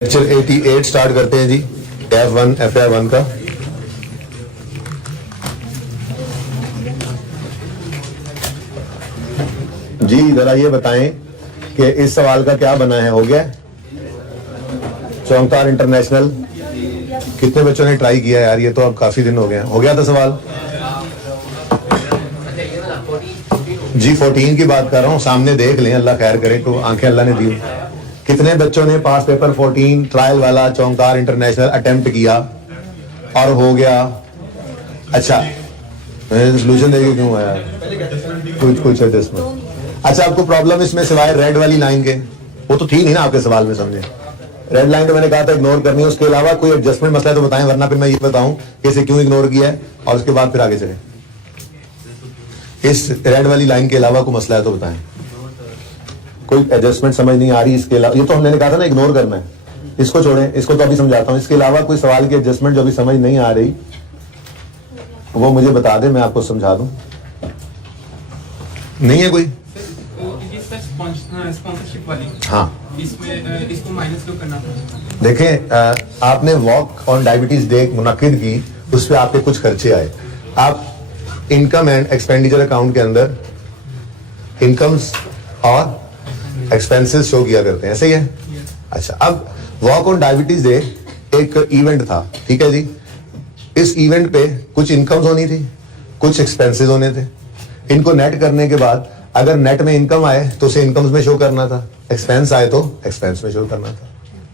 Lecture 88 start करते हैं जी। F1 FI1 का जी। जरा ये बताएं कि इस सवाल का क्या बना है। हो गया चौंकार इंटरनेशनल? कितने बच्चों ने ट्राई किया यार? ये तो अब काफी दिन हो गए हैं। हो गया था सवाल जी। 14 की बात कर रहा हूँ, सामने देख लें, अल्लाह खैर करे। तो आंखें अल्लाह ने दी। कितने बच्चों ने पास पेपर 14 ट्रायल वाला चौंकार इंटरनेशनल अटेम्प्ट किया और हो गया? अच्छा, मैंने सोल्यूशन देके क्यों आया? कुछ एडजस्टमेंट। अच्छा, आपको प्रॉब्लम इसमें सिवाय रेड वाली लाइन के, वो तो थी नहीं ना आपके सवाल में, समझे? रेड लाइन तो मैंने कहा था इग्नोर करनी है। उसके अलावा कोई एडजस्टमेंट मसला है तो बताएं, वरना फिर मैं ये बताऊं कि इसे क्यों इग्नोर किया है और उसके बाद फिर आगे चले। इस रेड वाली लाइन के अलावा कोई मसला है तो बताएं। कोई एडजस्टमेंट समझ नहीं आ रही इसके अलावा? ये तो हमने कहा था ना इग्नोर करना है, इसको छोड़ें, इसको तो अभी समझाता हूं। इसके अलावा कोई सवाल की एडजस्टमेंट जो अभी समझ नहीं आ रही वो मुझे बता दे, मैं आपको समझा दूं। नहीं है कोई? स्पॉन्सरशिप वाली, हाँ, इसमें इसको माइनस क्यों करना था? देखें, आपने वॉक ऑन डायबिटीज डे मुनक्किद की, उस पर आपके कुछ खर्चे आए। आप इनकम एंड एक्सपेंडिचर अकाउंट के अंदर इनकम्स और एक्सपेंसेस शो किया करते हैं, ऐसे ही है? अच्छा, अब वॉक ऑन डायबिटीज डे एक इवेंट था, ठीक है जी। इस इवेंट पे कुछ इनकम्स होनी थी, कुछ एक्सपेंसेस होने थे। इनको नेट करने के बाद अगर नेट में इनकम आए तो उसे इनकम्स में शो करना था, एक्सपेंस आए तो एक्सपेंस में शो करना था।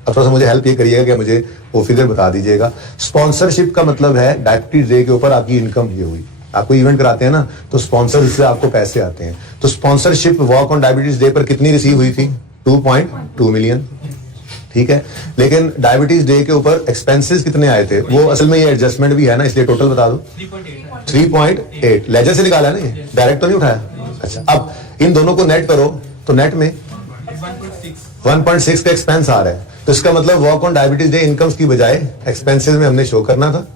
अब थोड़ा सा मुझे हेल्प ये करिएगा कि मुझे वो फिगर बता दीजिएगा। स्पॉन्सरशिप का मतलब है डायबिटीज डे के ऊपर आपकी इनकम ये हुई। आपको इवेंट कराते हैं ना, तो स्पॉन्सर से आपको पैसे आते हैं। तो sponsorship walk on diabetes day पर कितनी रिसीव हुई थी? 2.2 मिलियन, ठीक है। लेकिन डायबिटीज डे के ऊपर एक्सपेंसेस कितने आए थे? वो असल में ये एडजस्टमेंट भी है ना, इसलिए टोटल बता दो। 3.8 लेजर से निकाला ना, ये डायरेक्ट तो नहीं उठाया। अच्छा, अब इन दोनों को नेट करो तो नेट में 1.6 का एक्सपेंस आ रहा है। तो इसका मतलब walk on diabetes day incomes की बजाय एक्सपेंसेस में हमने शो करना था।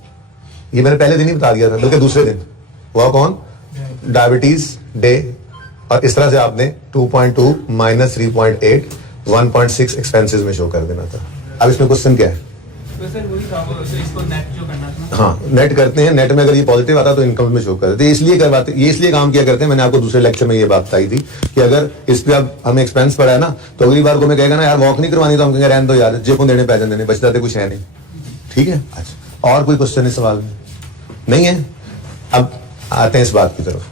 ये मैंने पहले दिन ही बता दिया था, बल्कि दूसरे दिन वॉक ऑन डायबिटीज डे, और इस तरह से आपने 2.2 माइनस 3.8 1.6 एक्सपेंसेस में शो कर देना था। अब इसमें क्वेश्चन क्या है? तो सर वही था, तो इसको नेट जो करना था। हाँ, नेट करते हैं। नेट में अगर ये पॉजिटिव आता तो इनकम में शो करते हैं। इसलिए करवाते, ये इसलिए काम किया करते हैं। मैंने आपको दूसरे लेक्चर में ये बात बताई थी कि अगर इस पे अब हमें एक्सपेंस पड़ा है ना, तो अगली बार को मैं कहेगा ना यार वॉक नहीं करवानी, तो हम कहेंगे रहने दो यार, जे को देने पैसे देने, बचता तो कुछ है नहीं, ठीक है। अच्छा, और कोई क्वेश्चन इस सवाल में नहीं है? अब आते हैं इस बात की तरफ।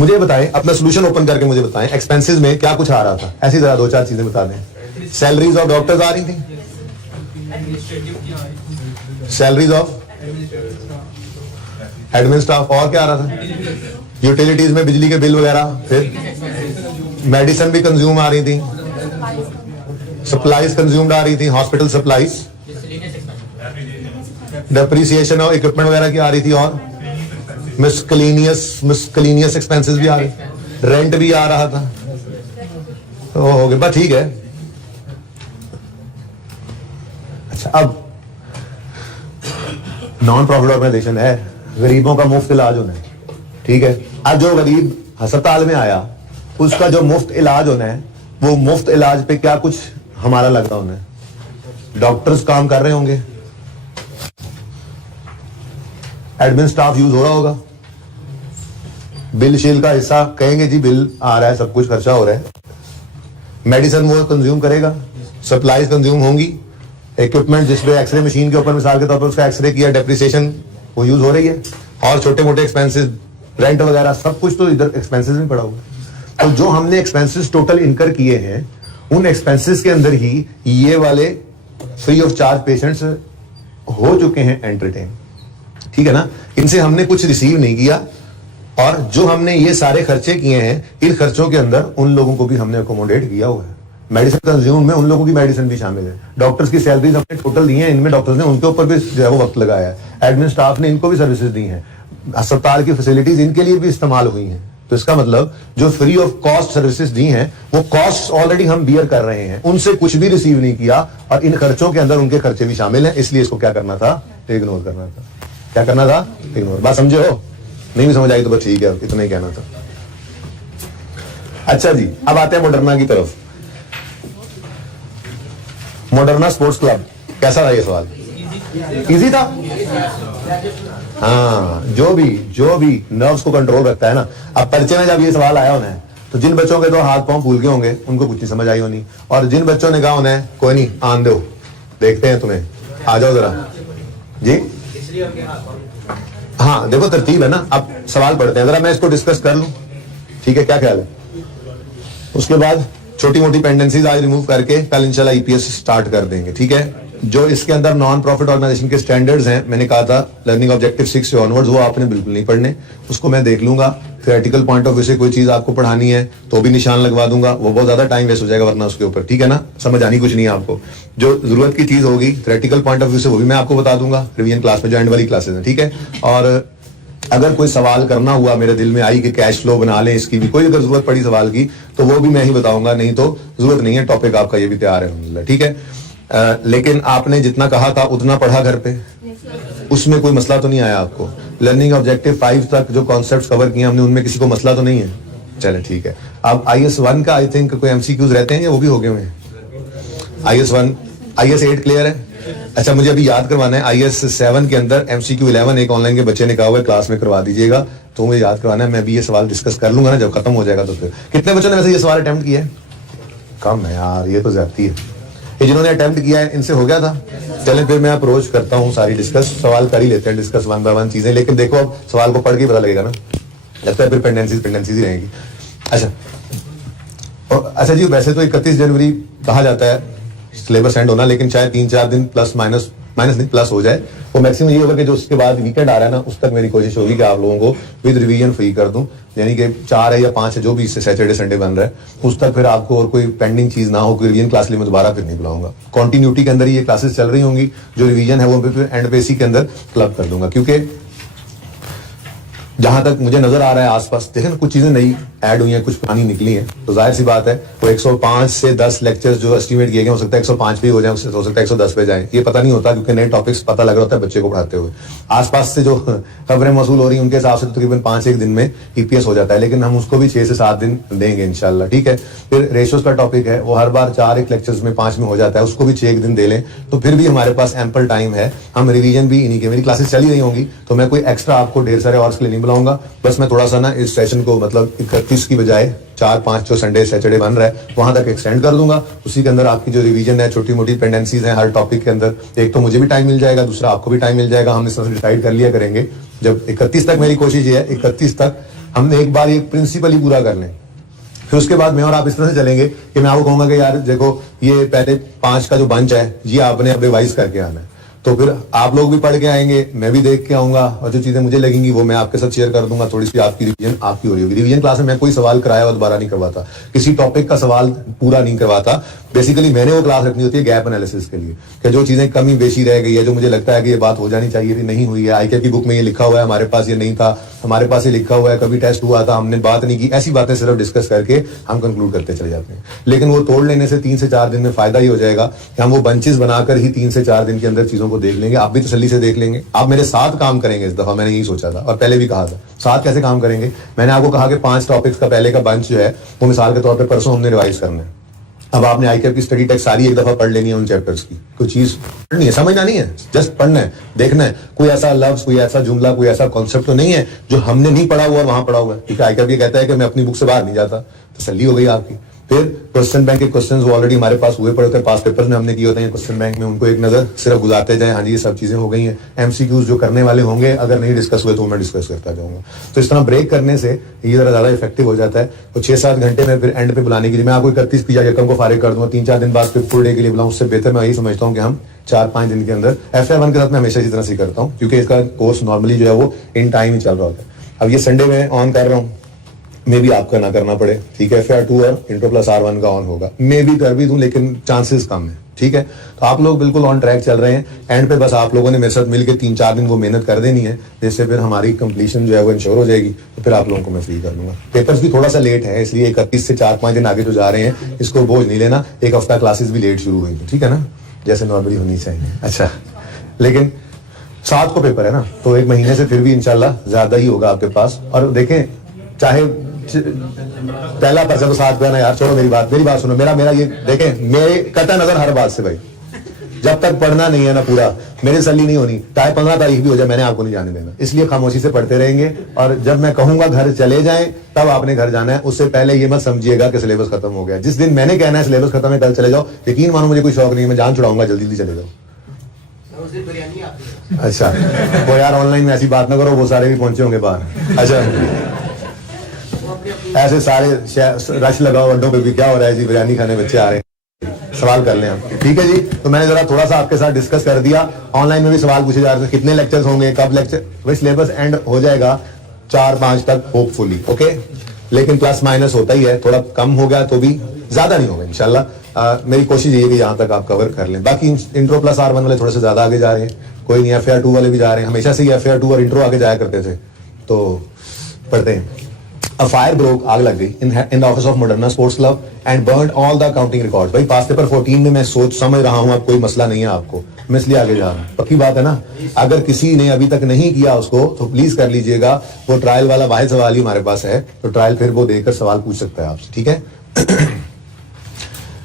मुझे बताएं, अपना सोल्यूशन ओपन करके मुझे बताएं, एक्सपेंसेस में क्या कुछ आ रहा था? ऐसी तरह दो चार चीजें बता दें। सैलरीज ऑफ डॉक्टर्स आ रही थी, सैलरीज ऑफ एडमिन स्टाफ, और क्या आ रहा था? यूटिलिटीज में बिजली के बिल वगैरह, फिर मेडिसिन भी कंज्यूम आ रही थी, सप्लाईज कंज्यूम्ड आ रही थी, हॉस्पिटल सप्लाईज, डेप्रिसिएशन और इक्विपमेंट वगैरह की आ रही थी, और मिसकलीनियस एक्सपेंसेस भी आ रही, रेंट भी आ रहा था। तो हो गया, बस ठीक है। अच्छा, अब नॉन प्रॉफिट ऑर्गेनाइजेशन है, गरीबों का मुफ्त इलाज होना है, ठीक है। अब जो गरीब अस्पताल में आया, उसका जो मुफ्त इलाज होना है, वो मुफ्त इलाज पे क्या कुछ हमारा लग रहा होना है? डॉक्टर्स काम कर रहे होंगे, एडमिन स्टाफ यूज हो रहा होगा, बिल शील का हिस्सा कहेंगे जी बिल आ रहा है, सब कुछ खर्चा हो रहा है, मेडिसिन वो कंज्यूम करेगा, सप्लाईज कंज्यूम होंगी, इक्विपमेंट जिसपे एक्सरे मशीन के ऊपर मिसाल के तौर पर उसका एक्सरे किया, डेप्रिसिएशन वो यूज हो रही है, और छोटे मोटे एक्सपेंसेस, रेंट वगैरह सब कुछ तो इधर एक्सपेंसेस में पड़ा हुआ है। तो जो हमने एक्सपेंसेस टोटल इनकर किए हैं, उन एक्सपेंसेस के अंदर ही ये वाले फ्री ऑफ चार्ज पेशेंट्स हो चुके हैं एंटरटेन, ठीक है ना। इनसे हमने कुछ रिसीव नहीं किया, और जो हमने ये सारे खर्चे किए हैं, इन खर्चों के अंदर उन लोगों को भी हमने अकोमोडेट किया हुआ है। मेडिसिन कंज्यूम में उन लोगों की मेडिसिन भी शामिल है, डॉक्टर्स की सैलरीज हमने टोटल दी है, इनमें डॉक्टर्स ने उनके ऊपर भी जो है वो वक्त लगाया है, एडमिन स्टाफ ने इनको भी सर्विसेज दी हैं, अस्पताल की फैसिलिटीज इनके लिए भी इस्तेमाल हुई हैं। तो इसका मतलब जो फ्री ऑफ कॉस्ट सर्विसेज दी हैं, वो कॉस्ट ऑलरेडी हम बियर कर रहे हैं, उनसे कुछ भी रिसीव नहीं किया, और इन खर्चों के अंदर उनके खर्चे भी शामिल हैं। इसलिए इसको क्या करना था? इग्नोर करना था। क्या करना था? इग्नोर। बात समझे हो? नहीं भी समझ आई तो बस ठीक है, इतना ही कहना था। अच्छा जी, अब आते हैं मॉडर्ना की तरफ। मॉडर्ना स्पोर्ट्स क्लब, कैसा था ये सवाल? इजी था। हाँ, जो भी नर्व्स को कंट्रोल रखता है ना। अब परिचय में जब ये सवाल आया उन्हें, तो जिन बच्चों के तो हाथ पांव फूल गए होंगे उनको कुछ नहीं समझ आई होनी, और जिन बच्चों ने कहा उन्हें कोई नहीं आन दो, देखते हैं तुम्हें, आ जाओ जरा जी। हाँ देखो तरतीब है ना। अब सवाल पढ़ते हैं, जरा मैं इसको डिस्कस कर लूं, ठीक है, क्या ख्याल है? उसके बाद छोटी मोटी पेंडेंसीज आज रिमूव करके कल इंशाल्लाह ईपीएस स्टार्ट कर देंगे, ठीक है। जो इसके अंदर नॉन प्रॉफिट ऑर्गेनाइजेशन के स्टैंडर्ड्स हैं, मैंने कहा था लर्निंग ऑब्जेक्टिव 6 से ऑनवर्ड्स, वो आपने बिल्कुल नहीं पढ़ने, उसको मैं देख लूंगा। थ्योरेटिकल पॉइंट ऑफ व्यू से कोई चीज आपको पढ़ानी है तो भी निशान लगवा दूंगा, वो बहुत ज्यादा टाइम वेस्ट हो जाएगा वरना उसके ऊपर, ठीक है ना। समझ आनी कुछ नहीं है आपको, जो जरूरत की चीज होगी थ्योरेटिकल पॉइंट ऑफ व्यू से वो भी मैं आपको बता दूंगा रिवीजन क्लास में, जो एंड वाली क्लासेस है, ठीक है। और अगर कोई सवाल करना हुआ मेरे दिल में आई कि कैश फ्लो बना लें, इसकी भी कोई अगर जरूरत पड़ी सवाल की तो वो भी मैं ही बताऊंगा, नहीं तो जरूरत नहीं है, टॉपिक आपका ये भी तैयार है, ठीक है। लेकिन आपने जितना कहा था उतना पढ़ा घर पे, उसमें कोई मसला तो नहीं आया आपको? लर्निंग ऑब्जेक्टिव 5 तक जो कॉन्सेप्ट्स कवर किए हमने, उनमें किसी को मसला तो नहीं है? चले ठीक है। अब IS 1 का आई थिंक कोई MCQs रहते हैं या वो भी हो गए हुए हैं? IS 1, IS 8 क्लियर है? अच्छा, मुझे अभी याद करवाना है, IS 7 के अंदर MCQ 11 एक ऑनलाइन के बच्चे ने कहा हुआ है क्लास में करवा दीजिएगा, तो मुझे याद करवाना है। मैं भी ये सवाल डिस्कस कर लूंगा ना जब खत्म हो जाएगा। तो फिर कितने बच्चों ने वैसे ये सवाल अटेम्प्ट किया है? कम है यार, ये तो ज्यादती है। ये जिन्होंने अटेम्प्ट किया है इनसे हो गया था? चलें फिर मैं अप्रोच करता हूँ, सारी डिस्कस सवाल कर ही लेते हैं, डिस्कस 1 बाय 1 चीजें। लेकिन देखो अब सवाल को पढ़ के पता लगेगा ना, लगता है फिर पेंडेंसीज ही रहेंगी। अच्छा, और अच्छा जी, वैसे तो 31 जनवरी कहा जाता है सिलेबस एंड होना, लेकिन चाहे 3-4 दिन प्लस माइनस नहीं प्लस हो जाए, वो मैक्सिमम ये होगा कि जो उसके बाद वीकेंड आ रहा है ना, उस तक मेरी कोशिश होगी कि आप लोगों को विद रिवीजन फ्री कर दूं, यानी कि 4 है या 5 है जो भी इससे सैटरडे संडे बन रहा है, उस तक फिर आपको और कोई पेंडिंग चीज ना हो, कोई रिवीजन क्लास लिए मैं दोबारा फिर नहीं बुलाऊंगा। कॉन्टिन्यूटी के अंदर ये क्लासेस चल रही होंगी, जो रिवीजन है वो फिर एंड पे इसी के अंदर क्लब कर दूंगा, क्योंकि जहां तक मुझे नजर आ रहा है आसपास देखें ना, कुछ चीजें नई ऐड हुई हैं, कुछ पुरानी निकली हैं, तो जाहिर सी बात है वो 105 से 10 लेक्चर्स जो एस्टिमेट किए गए हो सकता है 105 पे हो जाए, हो सकता है 110 पे जाए, ये पता नहीं होता, क्योंकि नए टॉपिक्स पता लग रहा होता है बच्चे को पढ़ाते हुए। आसपास से जो खबरें मौसूल हो रही हैं उनके हिसाब से तकरीबन 5-1 दिन में EPS हो जाता है, लेकिन हम उसको भी 6 से 7 दिन देंगे इंशाल्लाह, ठीक है। फिर रेशियोज का टॉपिक है, वो हर बार 4 एक लेक्चर्स में 5 में हो जाता है, उसको भी 6 दिन दे लें तो फिर भी हमारे पास एम्पल टाइम है। हम रिवीजन भी इन्हीं के, मेरी क्लासेस चली रही होंगी तो मैं कोई एक्स्ट्रा आपको ढेर सारे और के लिए नहीं बुलाऊंगा, बस मैं थोड़ा सा ना इस सेशन को मतलब 31 की बजाय 4-5 जो संडे सैटरडे बन रहा है वहां तक एक्सटेंड कर दूंगा। उसी के अंदर आपकी जो रिवीजन है, छोटी मोटी पेंडेंसीज हैं हर टॉपिक के अंदर, एक तो मुझे भी टाइम मिल जाएगा, दूसरा आपको भी टाइम मिल जाएगा। हम इस तरह से डिसाइड कर लिया करेंगे जब 31 तक, मेरी कोशिश ये है 31 तक हम एक बार ये प्रिंसिपल ही पूरा कर लें, फिर उसके बाद मैं और आप इस तरह से चलेंगे कि मैं आपको कहूंगा कि यार देखो ये पहले 5 का जो बंच है ये आपने अब रिवाइज करके आना है, तो फिर आप लोग भी पढ़ के आएंगे, मैं भी देख के आऊंगा, और जो चीजें मुझे लगेंगी वो मैं आपके साथ शेयर कर दूंगा। थोड़ी सी आपकी रिवीजन आपकी हो रही होगी। रिवीजन क्लास में मैं कोई सवाल कराया और दोबारा नहीं करवाता, किसी टॉपिक का सवाल पूरा नहीं करवाता। बेसिकली मैंने वो क्लास रखनी होती है गैप एनालिसिस के लिए, कि जो चीजें कमी बेशी रह गई है, जो मुझे लगता है कि ये बात हो जानी चाहिए थी, नहीं हुई है, ICAP की बुक में ये लिखा हुआ है, हमारे पास ये नहीं था, हमारे पास ये लिखा हुआ है, कभी टेस्ट हुआ था हमने बात नहीं की, ऐसी बातें सिर्फ डिस्कस करके हम कंक्लूड करते चले जाते हैं। लेकिन वो तोड़ लेने से 3 से 4 दिन में फायदा ही हो जाएगा कि हम वो बंचेस बनाकर ही 3 से 4 दिन के अंदर चीजों को देख लेंगे। आप भी तसल्ली से देख लेंगे, आप मेरे साथ काम करेंगे इस दफा, मैंने यही सोचा था और पहले भी कहा था। साथ कैसे काम करेंगे? मैंने आपको कहा कि 5 टॉपिक्स का पहले का बंच जो है वो मिसाल के तौर पर परसों हमने रिवाइज करना है। अब आपने ICAP की स्टडी टेक्स्ट सारी एक दफा पढ़ लेनी है, उन चैप्टर्स की कोई चीज पढ़नी है, समझना नहीं है, जस्ट पढ़ना है, देखना है, कोई ऐसा लफ्ज, कोई ऐसा जुमला, कोई ऐसा कॉन्सेप्ट तो नहीं है जो हमने नहीं पढ़ा हुआ वहां पढ़ा हुआ है, ठीक है। ICAP ये कहता है कि मैं अपनी बुक से बाहर नहीं जाता, तसल्ली हो गई आपकी। फिर क्वेश्चन बैंक के क्वेश्चंस ऑलरेडी हमारे पास हुए पड़े होते हैं, पास पेपर्स में हमने किए होते हैं, क्वेश्चन बैंक में उनको एक नजर सिर्फ गुजारते जाए, हाँ जी ये सब चीजें हो गई हैं। MCQs जो करने वाले होंगे अगर नहीं डिस्कस हुए तो मैं डिस्कस करता जाऊंगा। तो इस तरह ब्रेक करने से ये जरा ज्यादा इफेक्टिव हो जाता है। तो 6-7 घंटे में फिर एंड पे बुलाने के लिए मैं आपको 31 की यकम को फारिग कर दूंगा, 3-4 दिन बाद फिर फुल डे के लिए बुलाऊं, उससे बेहतर मैं यही समझता हूँ कि हम 4-5 दिन के अंदर FY1 के साथ मैं हमेशा इसी तरह से करता हूँ, क्योंकि इसका कोर्स नॉर्मली जो है वो इन टाइम ही चल रहा होता है। अब ये संडे में ऑन कर रहा हूँ, मे भी आपका ना करना पड़े, ठीक है। FY2 और इंट्रो प्लस R1 का ऑन होगा, मे भी कर भी दूं, लेकिन चांसेस कम है, ठीक है। तो आप लोग बिल्कुल ऑन ट्रैक चल रहे हैं। एंड पे बस आप लोगों ने मेरे साथ मिलकर 3-4 दिन वो मेहनत कर देनी है, जिससे फिर हमारी कंप्लीशन जो है वो इंश्योर हो जाएगी, तो फिर आप लोगों को मैं फ्री कर दूंगा। पेपर्स भी थोड़ा सा लेट है, इसलिए 31 से 4-5 दिन आगे जो जा रहे हैं इसको बोझ नहीं लेना। एक हफ्ता क्लासेस भी लेट शुरू हुई, ठीक है ना, जैसे नॉर्मली होनी चाहिए। अच्छा, लेकिन 7 को पेपर है ना, तो 1 महीने से फिर भी इंशाल्लाह ज्यादा ही होगा आपके पास। और देखें, चाहे पहला पर्चा तो 7 पे ना यार, छोड़ो मेरी बात सुनो, मेरा ये देखें, मेरे कटा नजर हर बात से भाई, जब तक पढ़ना नहीं है ना पूरा, मेरी तसल्ली नहीं होनी, चाहे 15 तारीख भी हो जाए, मैंने आपको नहीं जाने देना। इसलिए खामोशी से पढ़ते रहेंगे, और जब मैं कहूंगा घर चले जाएं तब आपने घर जाना है। उससे पहले ये मत समझिएगा कि सिलेबस खत्म हो गया। जिस दिन मैंने कहना है सिलेबस खत्म है कल चले जाओ, यकीन मानो मुझे कोई शौक नहीं, मैं जान छुड़ाऊंगा, जल्दी जल्दी चले जाओ। अच्छा, वो यार ऑनलाइन में ऐसी बात ना करो, वो सारे भी पहुंचे होंगे बाहर। अच्छा, ऐसे सारे रश लगाओ अड्डों पे भी, क्या हो रहा है जी, बिरयानी खाने बच्चे आ रहे हैं, सवाल कर लें आप। ठीक है जी, तो मैंने जरा थोड़ा सा आपके साथ डिस्कस कर दिया। ऑनलाइन में भी सवाल पूछे जा रहे थे, कितने लेक्चर्स होंगे, कब लेक्चर, वही सिलेबस एंड हो जाएगा 4-5 तक होपफुली, ओके। लेकिन प्लस माइनस होता ही है, थोड़ा कम हो गया तो भी ज्यादा नहीं होगा इंशाल्लाह। मेरी कोशिश ये है कि यहाँ तक आप कवर कर लें। बाकी इंट्रो प्लस R1 वाले थोड़े से ज्यादा आगे जा रहे हैं, कोई नहीं, FAR2 वाले भी जा रहे हैं, हमेशा से ही FAR2 और इंट्रो आगे जाया करते थे, तो पढ़ते हैं। A fire broke, आग लग गई in the office of Moderna Sports Club and burned all the accounting records। भाई पास पेपर 14 में मैं सोच समझ रहा हूँ, अब कोई मसला नहीं है आपको, मैं इसलिए आगे जा रहा हूँ। पक्की बात है ना, अगर किसी ने अभी तक नहीं किया उसको तो प्लीज कर लीजिएगा। वो ट्रायल वाला वाहिद सवाल ही हमारे पास है, तो ट्रायल फिर वो देकर सवाल पूछ सकता है आपसे, ठीक है।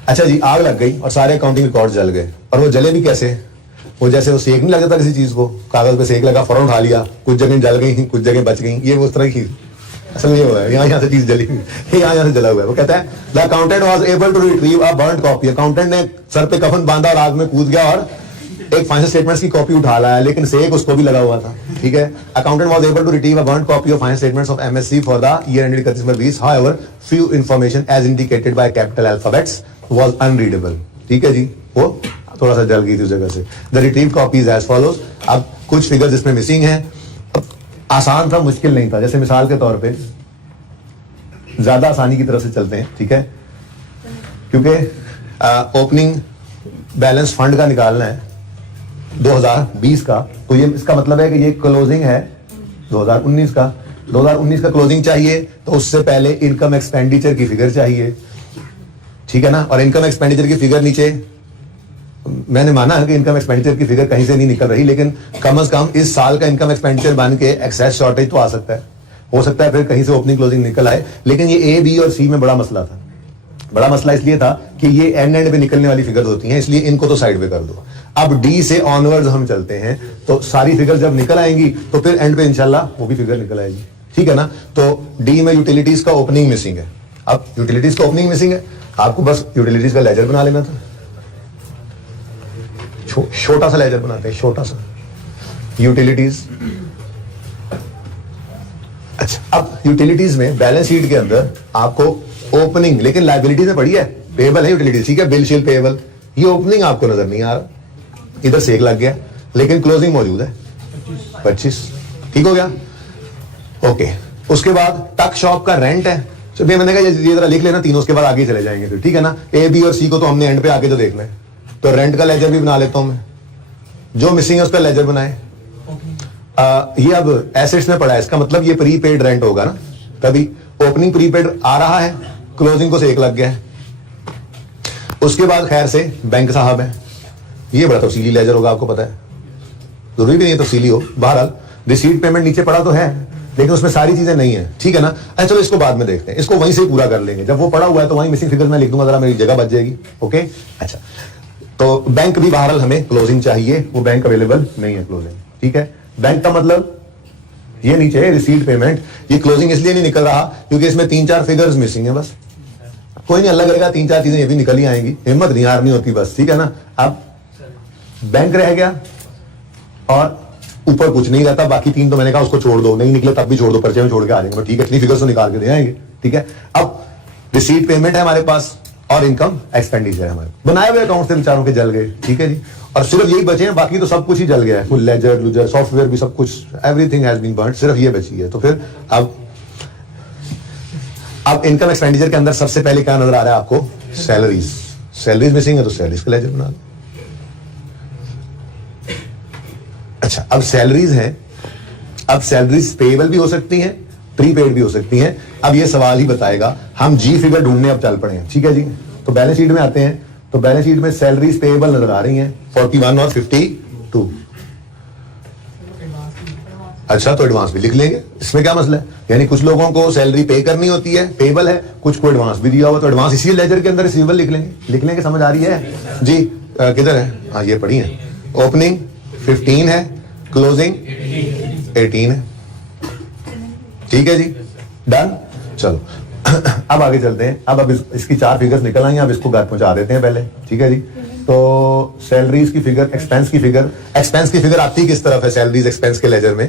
अच्छा जी, आग लग गई और सारे अकाउंटिंग रिकॉर्ड जल गए। और वो जले भी कैसे, वो जैसे वो सेक नहीं लग जाता किसी चीज को, कागज पे सेक लगा, फौरन उठा लिया, कुछ जगह जल गई, कुछ जगह बच गई, ये उस तरह की असल में हुआ है। यहाँ से चीज जली, यहाँ से जला हुआ है। वो कहता है the accountant was able to retrieve a burned copy. Accountant ने सर पे कफन बांधा और आग में कूद गया और एक फाइनेंशियल स्टेटमेंट्स की कॉपी उठा लाया, लेकिन सेक उसको भी लगा हुआ था, ठीक है। Accountant was able to retrieve a burned copy of financial statements of MSc for the year ended 31/20। However few information as indicated by capital alphabets was unreadable. ठीक है जी, वो थोड़ा सा जल गई थी उस जगह से। The retrieve copy is as follows. अब कुछ फिगर्स इसमें मिसिंग हैं। आसान था, मुश्किल नहीं था। जैसे मिसाल के तौर पे ज्यादा आसानी की तरफ से चलते हैं, ठीक है, क्योंकि ओपनिंग बैलेंस फंड का निकालना है 2020 का, तो ये इसका मतलब है कि ये क्लोजिंग है 2019 का। 2019 का क्लोजिंग चाहिए तो उससे पहले इनकम एक्सपेंडिचर की फिगर चाहिए, ठीक है ना। और इनकम एक्सपेंडिचर की फिगर नीचे, मैंने माना है कि इनकम एक्सपेंडिचर की फिगर कहीं से नहीं निकल रही, लेकिन कम से कम इस साल का इनकम एक्सपेंडिचर बन के एक्सेस शॉर्टेज तो आ सकता है, हो सकता है फिर कहीं से ओपनिंग क्लोजिंग निकल आए। लेकिन ये A, B और C में बड़ा मसला था। बड़ा मसला इसलिए था कि ये एंड पे निकलने वाली फिगर्स होती हैं, इसलिए इनको तो साइड पे कर दो। अब D से ऑनवर्ड्स हम चलते हैं, तो सारी फिगर जब निकल आएंगी तो फिर एंड पे इंशाल्लाह वो भी फिगर निकल आएगी, ठीक है ना। तो D में यूटिलिटीज का ओपनिंग मिसिंग है। अब यूटिलिटीज का ओपनिंग मिसिंग है, आपको बस यूटिलिटीज का लेजर बना लेना था। छोटा सा लेजर बनाते हैं, छोटा सा यूटिलिटीज। अच्छा, अब यूटिलिटीज में बैलेंस शीट के अंदर आपको ओपनिंग, लेकिन लायबिलिटीज में पड़ी है, पेएबल है यूटिलिटीज, ठीक है, बिल शील पेएबल। ये ओपनिंग आपको नजर नहीं आ रहा, इधर सेक लग गया, लेकिन क्लोजिंग मौजूद है 25, ठीक हो गया, ओके। उसके बाद टक शॉप का रेंट है, तो मैंने कहा ये जरा लिख लेना तीनों, उसके बाद आगे चले जाएंगे फिर, ठीक है ना। A, B और C को तो हमने एंड पे आके जो देखना है, तो रेंट का लेजर भी बना लेता हूं मैं, जो मिसिंग है उसका लेजर बनाए। ये अब एसेट्स में पड़ा है, इसका मतलब ये प्रीपेड रेंट होगा ना, तभी ओपनिंग प्रीपेड आ रहा है, क्लोजिंग को सेक लग गया है। उसके बाद खैर से बैंक साहब है, ये बड़ा तफसीली लेजर होगा, आपको पता है, जरूरी भी नहीं है तफसीली हो। बहरहाल रिसीट पेमेंट नीचे पड़ा तो है, लेकिन उसमें सारी चीजें नहीं है, ठीक है ना। अच्छा चलो इसको बाद में देखते हैं, इसको वहीं से पूरा कर लेंगे। जब वो पड़ा हुआ है तो वहीं मिसिंग फिगर मैं लिख दूंगा, जरा मेरी जगह बच जाएगी, ओके। अच्छा, तो बैंक भी बहरहाल हमें क्लोजिंग चाहिए, वो बैंक अवेलेबल नहीं है क्लोजिंग, ठीक है। बैंक का मतलब ये नीचे रिसीट पेमेंट, ये क्लोजिंग इसलिए नहीं निकल रहा क्योंकि इसमें 3-4 फिगर्स मिसिंग है, बस। कोई नहीं, अल्लाह करेगा 3-4 चीजें ये भी निकल ही आएंगी, हिम्मत नहीं हारनी होती बस, ठीक है ना। अब बैंक रह गया और ऊपर कुछ नहीं रहता, बाकी 3 तो मैंने कहा उसको छोड़ दो, नहीं निकले तब भी छोड़ दो, पर्चे में छोड़ के आ जाएंगे, ठीक है, इतनी फिगर्स तो निकाल के दे आएंगे, ठीक है। अब रिसीट पेमेंट है हमारे पास और इनकम एक्सपेंडिचर है हमारे, बनाए हुए अकाउंट से बेचारों के जल गए, ठीक है जी। और सिर्फ यही बचे हैं, बाकी तो सब कुछ ही जल गया है, फुल लेजर लूजर सॉफ्टवेयर भी सब कुछ, एवरीथिंग हैज बीन बर्न्ड, सिर्फ ये बची है। तो फिर अब इनकम एक्सपेंडिचर के अंदर सबसे पहले क्या नजर आ रहा है आपको, सैलरीज। सैलरीज मिसिंग है तो सैलरीज का लेजर बना लो। अच्छा, अब सैलरीज है, अब सैलरीज पेएबल भी हो सकती हैं, प्रीपेड भी हो सकती हैं। अब ये सवाल ही बताएगा, हम जी फिगर ढूंढने अब चल पड़े हैं, ठीक है जी। तो बैलेंस शीट में आते हैं, तो बैलेंस शीट में सैलरीज पेएबल नजर आ रही हैं 41 और 52। अच्छा, तो एडवांस भी लिख लेंगे, इसमें क्या मसला है। यानी कुछ लोगों को सैलरी पे करनी होती है, पेएबल है, कुछ को एडवांस भी दिया हुआ, तो एडवांस इसी लेजर के अंदर रिसीवेबल लिख लेंगे, समझ आ रही है जी। किधर है, हाँ ये पढ़ी है, ओपनिंग 15 है, क्लोजिंग 18 है, ठीक है जी, डन। चलो अब आगे चलते हैं। अब इसकी 4 फिगर्स निकल आई हैं, अब इसको घर पहुंचा देते हैं पहले, ठीक है जी। तो सैलरीज की फिगर, एक्सपेंस की फिगर आती किस तरफ है सैलरीज एक्सपेंस के लेजर में?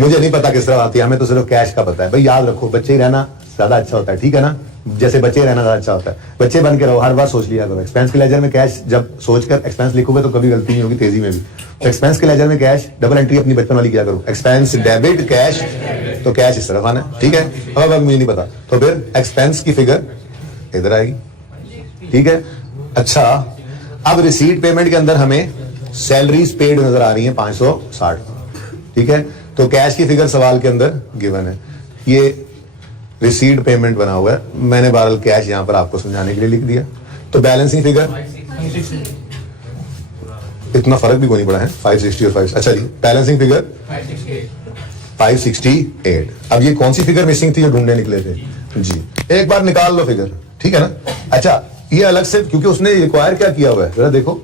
मुझे नहीं पता किस तरफ आती है, हमें तो सिर्फ कैश का पता है। भाई याद रखो, बच्चे ही रहना ज्यादा अच्छा होता है, ठीक है ना, जैसे बच्चे रहना ज्यादा अच्छा होता है, बच्चे बन के रहो, हर बार सोच लिया करो। एक्सपेंस के लेजर में कैश जब सोचकर एक्सपेंस लिखोगे तो कभी गलती नहीं होगी तेजी में भी। तो एक्सपेंस के लेजर में कैश डबल एंट्री अपनी बचपन वाली किया करो, एक्सपेंस डेबिट कैश, तो कैश इस तरफ आना है, ठीक है। अब मुझे नहीं पता तो फिर एक्सपेंस की फिगर इधर आएगी, ठीक है। अच्छा, अब रिसीट पेमेंट के अंदर हमें सैलरीज पेड नजर आ रही है 560, ठीक है। तो कैश की फिगर सवाल के अंदर गिवन है, ये रिसीट पेमेंट बना हुआ है, मैंने बहरहाल कैश यहां पर आपको समझाने के लिए लिख दिया। तो बैलेंसिंग फिगर इतना फर्क भी कोई नहीं पड़ा है, 560 और 5, अच्छा जी, बैलेंसिंग फिगर 568। अब ये कौन सी फिगर मिसिंग थी जो ढूंढने निकले थे जी, एक बार निकाल लो फिगर, ठीक है ना। अच्छा, ये अलग से, क्योंकि उसने रिक्वायर क्या किया हुआ है जरा देखो,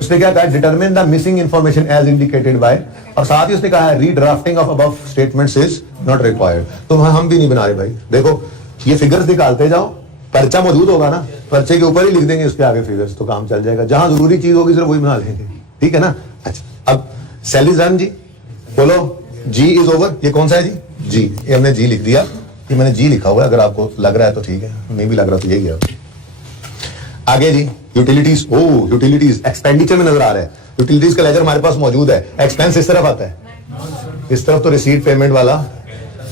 उसने क्या कहा, determine the missing information as indicated by, और साथ ही उसने कहा है redrafting of above statements is not required. तो हम भी नहीं बना रहे भाई, देखो ये फिगर्स निकालते जाओ, पर्चा मौजूद होगा ना, पर्चे के ऊपर ही लिख देंगे उसके आगे फिगर्स, तो काम चल जाएगा। जहां जरूरी चीज होगी सिर्फ वही बना लेंगे, ठीक है ना। अच्छा, अब सैलरी रन जी, बोलो जी इज ओवर, ये कौन सा है जी, ये हमने जी लिख दिया, ये मैंने जी लिखा हुआ है, अगर आपको लग रहा है तो ठीक है, नहीं भी लग रहा तो यही है। आगे जी, यूटिलिटीज, यूटिलिटीज एक्सपेंडिचर में नजर आ रहा है, यूटिलिटीज का लेजर हमारे पास मौजूद है, एक्सपेंस इस तरफ आता है, इस तरफ तो रिसीट पेमेंट वाला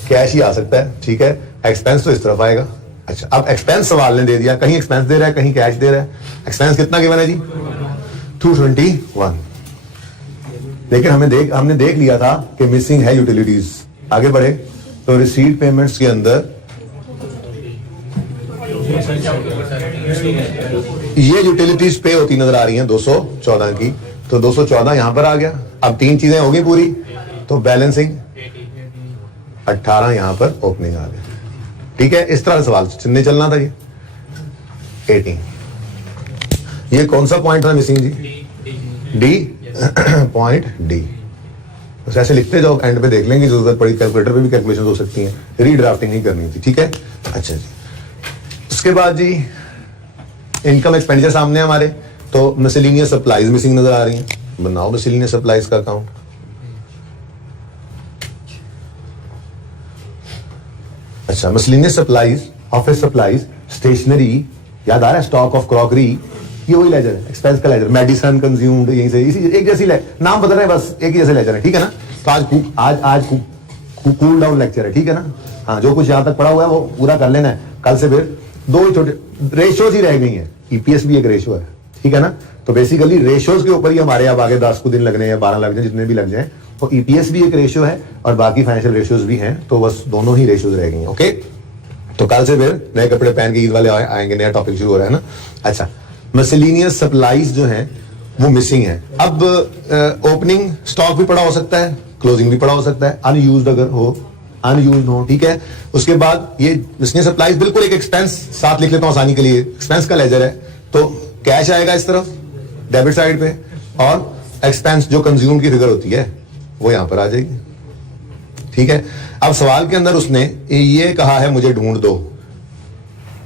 कैश ही आ सकता है, ठीक है, एक्सपेंस तो इस तरफ आएगा। अच्छा, अब एक्सपेंस सवाल ने दे दिया, कहीं एक्सपेंस दे रहा है कहीं कैश दे रहा है। एक्सपेंस कितना गिवन है जी, 221, लेकिन हमने देख लिया था कि मिसिंग है यूटिलिटीज। आगे बढ़े तो रिसीट पेमेंट्स के अंदर ये यूटिलिटीज पे होती नजर आ रही हैं 214 की, तो 214 यहां पर आ गया। अब 3 चीजें होगी पूरी, तो बैलेंसिंग 18 यहां पर ओपनिंग आ गया, ठीक है। इस तरह सवाल चिन्ह चलना था ये 18। ये कौन सा पॉइंट था मिसिंग जी, डी पॉइंट डी। बस ऐसे लिखते जाओ, एंड पे देख लेंगे, जरूरत पड़ी कैलकुलेटर पे भी कैलकुलेशन हो सकती है, रीड्राफ्टिंग नहीं करनी थी, ठीक है। अच्छा जी, उसके बाद जी इनकम एक्सपेंडिचर सामने हमारे, तो मिसलेनियस सप्लाईज मिसिंग नजर आ रही हैं, बनाओ मिसलेनियस सप्लाईज का अकाउंट। अच्छा, miscellaneous supplies, office supplies, stationery, याद आ रहा है, स्टॉक ऑफ क्रॉकरी, ये वही लेजर है, एक्सपेंस का लेजर, मेडिसिन कंज्यूम्ड, यहीं से इसी एक जैसी नाम बदल रहे हैं बस, एक ही जैसे लेजर है, ठीक है ना। तो आज कूल डाउन लेक्चर है, ठीक है ना। हाँ, जो कुछ यहां तक पड़ा हुआ है वो पूरा कर लेना है, कल से फिर 2 छोटे रेशियोज ही रह गई हैं, ईपीएस भी एक रेशियो है, ठीक है ना। तो बेसिकली रेशियोज के ऊपर ही हमारे अब आगे 10 को दिन लगने या 12 लग जाए, जितने भी लग जाए, तो ईपीएस भी एक रेशियो है और बाकी फाइनेंशियल रेशियोज भी हैं, तो बस दोनों ही रेशियोज रह गई, ओके। तो कल से फिर नए कपड़े पहन के ईद वाले आएंगे, नया टॉपिक शुरू हो रहा है ना। अच्छा, मिसलेनियस सप्लाईज जो हैं वो मिसिंग है। अब ओपनिंग स्टॉक भी पड़ा हो सकता है, क्लोजिंग भी पड़ा हो सकता है, अनयूज्ड अगर हो, अनयूज्ड हो, ठीक है। उसके बाद ये मिसलेनियस सप्लाईज बिल्कुल एक एक्सपेंस साथ लिख लेता हूं आसानी के लिए, एक्सपेंस का लेजर है, तो कैश आएगा इस तरफ डेबिट साइड पे, और एक्सपेंस जो कंज्यूम की फिगर होती है वो यहां पर आ जाएगी, ठीक है। अब सवाल के अंदर उसने ये कहा है मुझे ढूंढ दो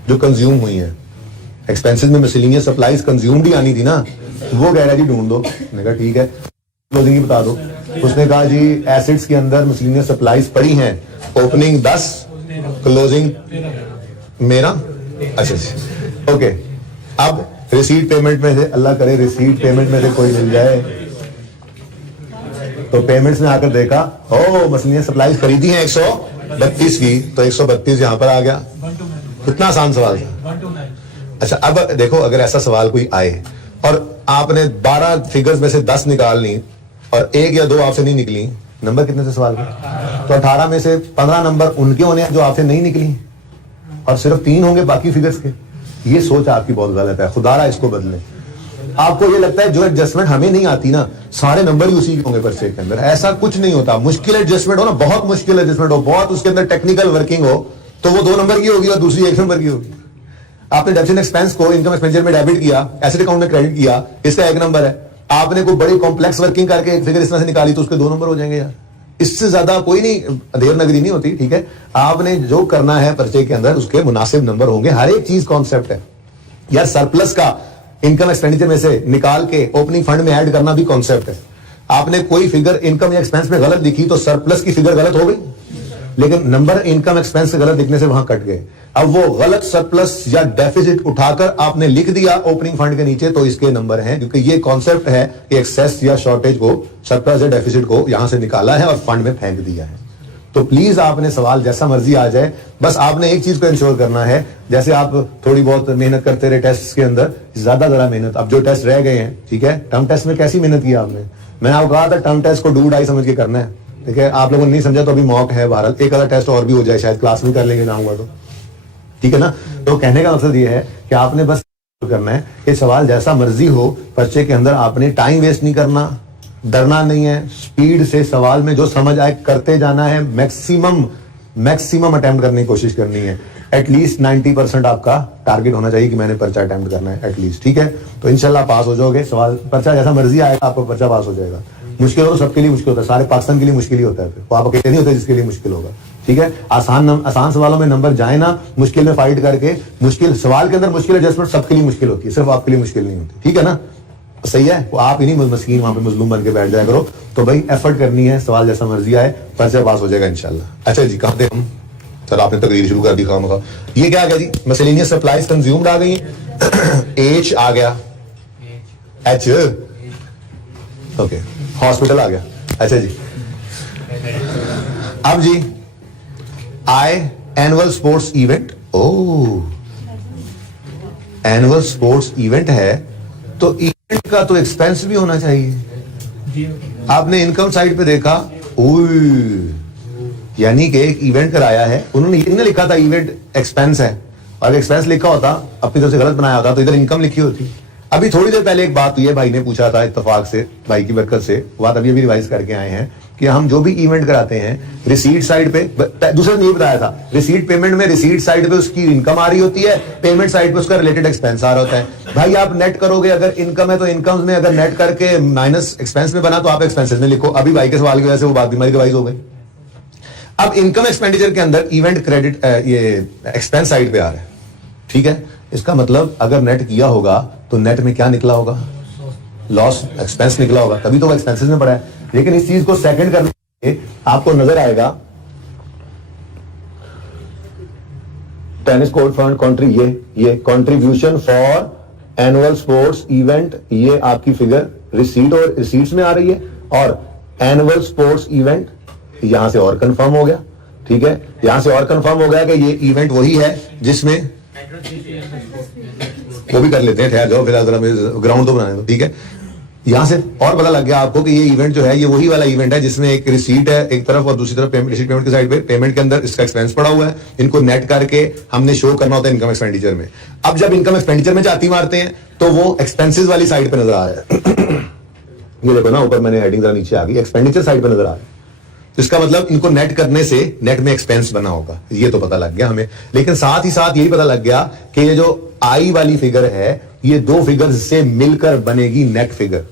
जो कंज्यूम हुई है, एक्सपेंसेस में मिसलेनियस सप्लाईज कंज्यूम्ड ही आनी थी ना, वो कह रहा है जी ढूंढ दो। मैंने कहा ठीक है, क्लोजिंग ही बता दो। उसने कहा जी एसेट्स के अंदर मिसलेनियस सप्लाईज पड़ी हैं, ओपनिंग 10, क्लोजिंग मेरा, अच्छा ओके। अब रिसीट पेमेंट में से, अल्लाह करे रिसीट पेमेंट में से कोई मिल जाए, तो पेमेंट्स में आकर देखा ओ मिसलेनियस सप्लाईज खरीदी हैं 132 की, तो 132 यहां पर आ गया। कितना आसान सवाल था। अच्छा, अब देखो अगर ऐसा सवाल कोई आए और आपने 12 फिगर्स में से 10 निकाल ली और 1 या 2 आपसे नहीं निकली, नंबर कितने थे सवाल के, तो 18 में से 15 नंबर उनके होने हैं जो आपसे नहीं निकली, और सिर्फ 3 होंगे बाकी फिगर्स के। ये सोच आपकी बहुत गलत है, खुदारा इसको बदलें। आपको ये लगता है जो एडजस्टमेंट हमें नहीं आती ना, सारे नंबर ही उसी के होंगे पर्चे के अंदर, ऐसा कुछ नहीं होता। मुश्किल एडजस्टमेंट हो ना, बहुत मुश्किल एडजस्टमेंट हो, बहुत उसके अंदर टेक्निकल वर्किंग हो, तो वो 2 नंबर की होगी और दूसरी 1 नंबर की होगी। आपने डेबिट एक्सपेंस को इनकम एक्सपेंडिचर में डेबिट किया, एसेट अकाउंट में क्रेडिट किया, इसका एक नंबर है। आपने कोई बड़ी कॉम्प्लेक्स वर्किंग करके एक फिगर इस तरह से निकाली तो उसके 2 नंबर हो जाएंगे यार। इससे ज्यादा कोई नहीं, देवनागरी नहीं होती, ठीक है। आपने जो करना है पर्चे के अंदर उसके मुनासिब नंबर होंगे, हर एक चीज कॉन्सेप्ट है यार। सरप्लस का इनकम एक्सपेंडिचर में से निकाल के ओपनिंग फंड में ऐड करना भी कॉन्सेप्ट है। आपने कोई फिगर इनकम या एक्सपेंस में गलत दिखी तो सरप्लस की फिगर गलत हो गई, लेकिन नंबर इनकम एक्सपेंस से गलत दिखने से वहां कट गए। अब वो गलत सरप्लस या डेफिसिट उठाकर आपने लिख दिया ओपनिंग फंड के नीचे तो इसके नंबर हैं, क्योंकि ये कॉन्सेप्ट है कि एक्सेस या शॉर्टेज को, सरप्लस या डेफिसिट को यहां से निकाला है और फंड में फेंक दिया है। तो प्लीज आपने सवाल जैसा मर्जी आ जाए, बस आपने एक चीज को इंश्योर करना है, जैसे आप थोड़ी बहुत मेहनत करते रहे टेस्ट के अंदर, ज्यादा मेहनत, अब जो टेस्ट रह गए हैं, ठीक है, टर्म टेस्ट में कैसी मेहनत की आपने, मैंने आपको कहा था टर्म टेस्ट को 2-2.5 समझ के करना है, ठीक है। आप लोगों ने नहीं समझा तो अभी मॉक है, बहरहाल एक आधा टेस्ट और भी हो जाए, शायद क्लास में कर लेंगे ना हुआ तो, ठीक है ना। तो कहने का मकसद ये है कि आपने बस करना है कि सवाल जैसा मर्जी हो, पर्चे के अंदर आपने टाइम वेस्ट नहीं करना, डरना नहीं है, स्पीड से सवाल में जो समझ आए करते जाना है, मैक्सिमम अटेम्प्ट करने की कोशिश करनी है। एटलीस्ट 90% आपका टारगेट होना चाहिए कि मैंने पर्चा अटेम्प्ट करना है एटलीस्ट, ठीक है। तो इंशाल्लाह पास हो जाओगे। सवाल पर्चा जैसा मर्जी आएगा आपको पर्चा पास हो जाएगा। मुश्किल हो तो सबके लिए मुश्किल होता है, सारे पाकिस्तान के लिए मुश्किल ही होता है, फिर आप अकेले नहीं होते जिसके लिए मुश्किल होगा, ठीक है। आसान सवालों में नंबर जाए ना, मुश्किल में फाइट करके, मुश्किल सवाल के अंदर मुश्किल एडजस्टमेंट सबके लिए मुश्किल होती है, सिर्फ आपके लिए मुश्किल नहीं होती, ठीक है ना। सही है, वो आप ही नहीं मस्कीन वहां पे मजलूम बन के बैठ जाया करो। तो भाई एफर्ट करनी है, सवाल जैसा मर्जी आए, पर्चा पास हो जाएगा इंशाल्लाह। अच्छा जी, कहाँ थे हम? चलो आपने तकरीर शुरू कर दी खामखा। ये क्या आ गया जी? मिसलेनियस सप्लाईज कंज्यूम्ड आ गई, एच आ गया, एच ओके, हॉस्पिटल आ गया। अच्छा जी, अब जी आई एनुअल स्पोर्ट्स इवेंट। ओ, एनुअल स्पोर्ट्स इवेंट है तो इवेंट का तो एक्सपेंस भी होना चाहिए। आपने इनकम साइड पे देखा, यानी कि एक इवेंट कराया है, उन्होंने ये नहीं लिखा था इवेंट एक्सपेंस है, और एक्सपेंस लिखा होता अपनी तरफ से गलत बनाया होता तो इधर इनकम लिखी होती। अभी थोड़ी देर पहले एक बात हुई है, भाई ने पूछा था इत्तेफाक से, भाई की बरकत से बात अभी रिवाइज करके आए हैं कि हम जो भी इवेंट कराते हैं रिसीट साइड पे, दूसरा ने ये बताया था रिसीट पेमेंट में, रिसीट साइड पे उसकी इनकम आ रही होती है, पेमेंट साइड पे उसका रिलेटेड एक्सपेंस आ रहा होता है। भाई आप नेट करोगे, अगर इनकम है तो इनकम में, अगर नेट करके माइनस एक्सपेंस में बना तो आप एक्सपेंसेस में लिखो। अभी भाई के सवाल की वजह से वो बात बीमारी रिवाइज हो गई। अब इनकम एक्सपेंडिचर के अंदर इवेंट क्रेडिट ये एक्सपेंस साइड पे आ रहा है, ठीक है। इसका मतलब अगर नेट किया होगा तो नेट में क्या निकला होगा? लॉस, एक्सपेंस निकला होगा, तभी तो वो एक्सपेंसेस में पड़ा है। लेकिन इस चीज को सेकंड करने के आपको नजर आएगा टेनिस कोर्ट फंड कॉन्ट्री, ये contribution for annual sports event, ये आपकी फिगर रिसीट और रिसीट्स में आ रही है, और एनुअल स्पोर्ट्स इवेंट यहां से और कंफर्म हो गया, ठीक है। यहां से और कंफर्म हो गया कि ये इवेंट वही है जिसमें, वो भी कर लेते हैं, ठहर जाओ फिलहाल, ग्राउंड तो बनाने दो, ठीक है। यहां से और पता लग गया आपको कि ये इवेंट जो है ये वही वाला इवेंट है जिसमें एक रिसीट है एक तरफ और दूसरी तरफ पेमेंट, रिसीट पेमेंट की साइड पे पेमेंट के अंदर इसका एक्सपेंस पड़ा हुआ है। इनको नेट करके हमने शो करना होता है इनकम एक्सपेंडिचर में। अब जब इनकम एक्सपेंडिचर में जाती मारते हैं तो वो एक्सपेंसिस वाली साइड पे नजर आ रहा है। ये देखो ना, ऊपर मैंने हेडिंग जरा नीचे आ गई, एक्सपेंडिचर साइड पे नजर आ रहा है। इसका मतलब इनको नेट करने से नेट में एक्सपेंस बना होगा, ये तो पता लग गया हमें। लेकिन साथ ही साथ यही पता लग गया कि ये जो आई वाली फिगर है ये दो फिगर से मिलकर बनेगी नेट फिगर।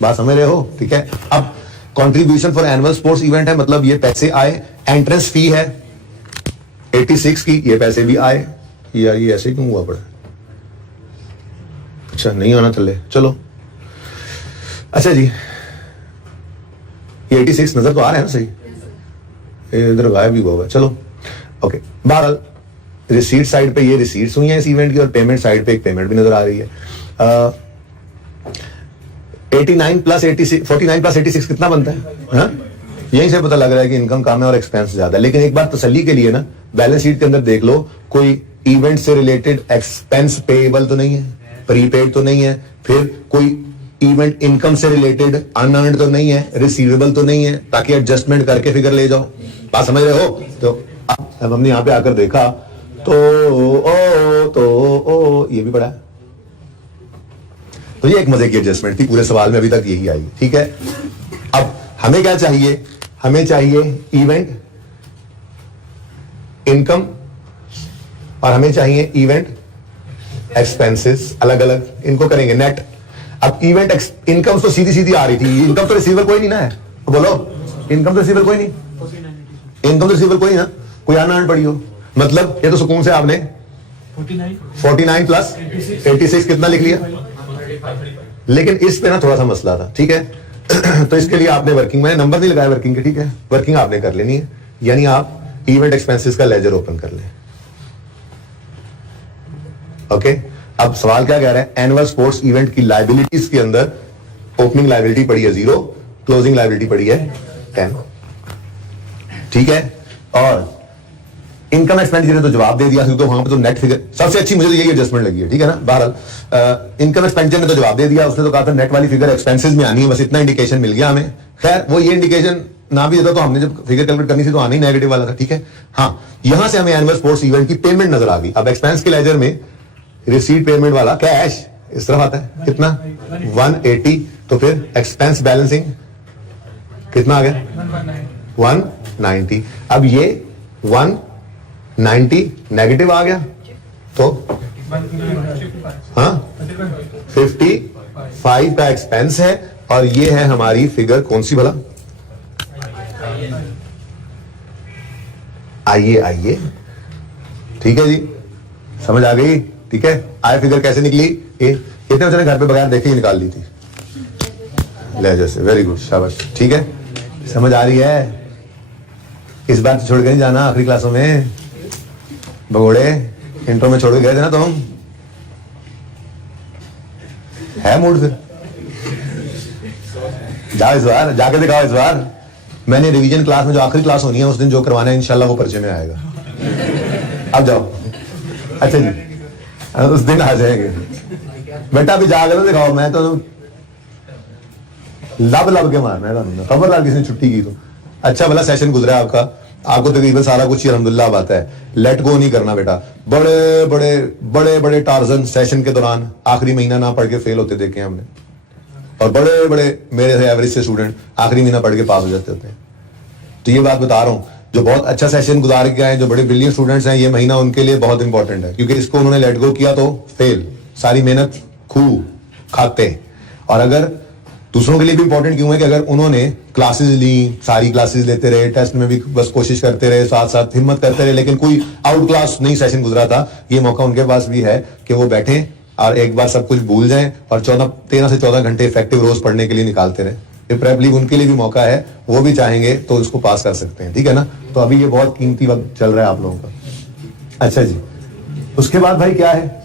बात समझ रहे हो, ठीक है। अब contribution for annual sports event है, मतलब ये पैसे आए। एंट्रेंस फी है 86 की, ये पैसे भी आए। ये ऐसे क्यों हुआ पड़ा? अच्छा, नहीं आना थल्ले, चलो। अच्छा जी, ये 86 नजर तो आ रहा है ना सही, इधर गायब भी हुआ, चलो ओके। बहरहाल रिसीट साइड पे ये रिसीट्स हुई हैं इस इवेंट की, और पेमेंट साइड पे एक पेमेंट भी नजर आ रही है। 89 प्लस 86, 49 प्लस 86 कितना बनता है? हाँ? यहीं से पता लग रहा है कि इनकम कम है और एक्सपेंस ज्यादा है। लेकिन एक बार तसल्ली के लिए ना, बैलेंस शीट के अंदर देख लो, कोई इवेंट से रिलेटेड एक्सपेंस पेएबल तो नहीं है, प्रीपेड तो नहीं है, फिर कोई इवेंट इनकम से रिलेटेड अनअर्न्ड तो नहीं है, रिसीवेबल तो नहीं है, ताकि एडजस्टमेंट करके फिगर ले जाओ। बात समझ रहे हो? तो अब हमने यहां पे आकर देखा तो ये भी पड़ा है। तो ये एक मजे की एडजस्टमेंट थी, पूरे सवाल में अभी तक यही आई, ठीक है। अब हमें क्या चाहिए? हमें चाहिए इवेंट इनकम, और हमें चाहिए इवेंट एक्सपेंसेस अलग अलग, इनको करेंगे नेट। अब इवेंट इनकम तो सीधी सीधी आ रही थी, इनकम तो रिसीवेबल कोई नहीं ना है, बोलो इनकम तो रिसीवेबल कोई नहीं, इनकम तो रिसीवेबल कोई नहीं ना, कोई आना पड़ी हो, मतलब ये तो सुकून से आपने 49 प्लस 86 कितना लिख लिया। लेकिन इस पे ना थोड़ा सा मसला था, ठीक है। तो इसके लिए आपने वर्किंग, मैंने नंबर नहीं लगाया वर्किंग के, ठीक है, वर्किंग आपने कर लेनी है, यानी आप इवेंट एक्सपेंसेस का लेजर ओपन कर लें। ओके, अब सवाल क्या कह रहा है, एनुअल स्पोर्ट्स इवेंट की लाइबिलिटीज के अंदर ओपनिंग लाइबिलिटी पड़ी है 0, क्लोजिंग लाइबिलिटी पड़ी है 10, ठीक है। और इनकम एक्सपेंडिचर ने तो जवाब दे दिया, तो वहां पे तो नेट फिगर सबसे अच्छी मुझे तो यही एडजस्टमेंट लगी है, ठीक है ना। बहरहाल इनकम एक्सपेंडिचर ने तो जवाब दे दिया, उसने तो कहा था नेट वाली फिगर एक्सपेंसेस में आनी है, बस इतना इंडिकेशन मिल गया हमें। खैर वो ये इंडिकेशन ना भी देता तो हमने जब फिगर कैलकुलेट करनी थी तो आना ही नेगेटिव वाला था, ठीक है। हाँ, यहां से हमें एनुअल स्पोर्ट्स इवेंट की पेमेंट नजर आ गई। अब एक्सपेंस के लेजर में रिसीट पेमेंट वाला कैश इस तरफ आता है, कितना 180, तो फिर एक्सपेंस बैलेंसिंग कितना आ गया 190। अब ये 190 नेगेटिव आ गया, तो हाँ 55 का एक्सपेंस है, और ये है हमारी फिगर कौन सी भला, आइए ठीक है जी, समझ आ गई, ठीक है। आई फिगर कैसे निकली, इतने बच्चे ने घर पे बगैर देखे ही निकाल ली थी, ले जैसे, वेरी गुड, शाबाश, ठीक है, समझ आ रही है। इस बार छोड़ के नहीं जाना, आखिरी क्लासों में भगोड़े इंट्रो में छोड़ के गए थे ना तुम, है मूड फिर जाओ इस बार, जाके दिखाओ इस बार। मैंने रिवीजन क्लास में जो आखिरी क्लास होनी है उस दिन जो करवाना है इंशाल्लाह वो परिचय में आएगा। अब जाओ, अच्छा जी, उस दिन आ जाएंगे बेटा, अभी जाकर तो दिखाओ, मैं तो लब के मारना है, खबरदार किसी ने छुट्टी की तो। अच्छा भला सेशन गुजरा आपका, आपको तकरीबन सारा कुछ ही अल्हम्दुलिल्लाह आता है, लेट गो नहीं करना बेटा। बड़े बड़े टार्जन सेशन के दौरान आखिरी महीना ना पढ़ के फेल होते देखे हमने, और बड़े बड़े मेरे एवरेज से स्टूडेंट आखिरी महीना पढ़ के पास हो जाते होते हैं। तो ये बात बता रहा हूँ, जो बहुत अच्छा सेशन गुजार के आए, जो बड़े ब्रिलियंट स्टूडेंट्स हैं, ये महीना उनके लिए बहुत इंपॉर्टेंट है, क्योंकि इसको उन्होंने लेट गो किया तो फेल, सारी मेहनत खू खाते। और अगर दूसरों के लिए भी इंपॉर्टेंट क्यों है कि अगर उन्होंने क्लासेस ली, सारी क्लासेस लेते रहे, टेस्ट में भी बस कोशिश करते रहे, साथ साथ हिम्मत करते रहे, लेकिन कोई आउट क्लास नहीं सेशन गुजरा था, ये मौका उनके पास भी है कि वो बैठें और एक बार सब कुछ भूल जाएं और 13 से 14 घंटे इफेक्टिव रोज पढ़ने के लिए निकालते रहे। प्रेफरेबली उनके लिए भी मौका है, वो भी चाहेंगे तो उसको पास कर सकते हैं, ठीक है ना। तो अभी ये बहुत कीमती वक्त चल रहा है आप लोगों का। अच्छा जी, उसके बाद भाई क्या है,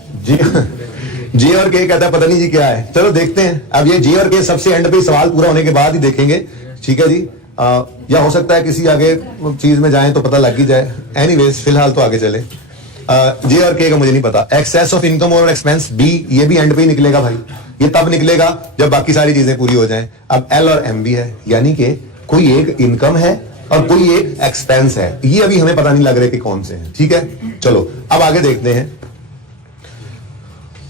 जे और के कहता है पता नहीं जी क्या है, चलो देखते हैं। अब ये जे और के सबसे एंड पे सवाल पूरा होने के बाद ही देखेंगे, ठीक है जी। या हो सकता है किसी आगे चीज में जाएं तो पता लग ही जाए, एनीवेज फिलहाल तो आगे चले। जे और के का मुझे नहीं पता। एक्सेस ऑफ इनकम और एक्सपेंस बी, ये भी एंड पे ही निकलेगा भाई, ये तब निकलेगा जब बाकी सारी चीजें पूरी हो जाएं। अब एल और एम भी है, यानी कि कोई एक इनकम है और कोई एक एक्सपेंस है, ये अभी हमें पता नहीं लग रहा कि कौन से हैं, ठीक है। चलो अब आगे देखते हैं।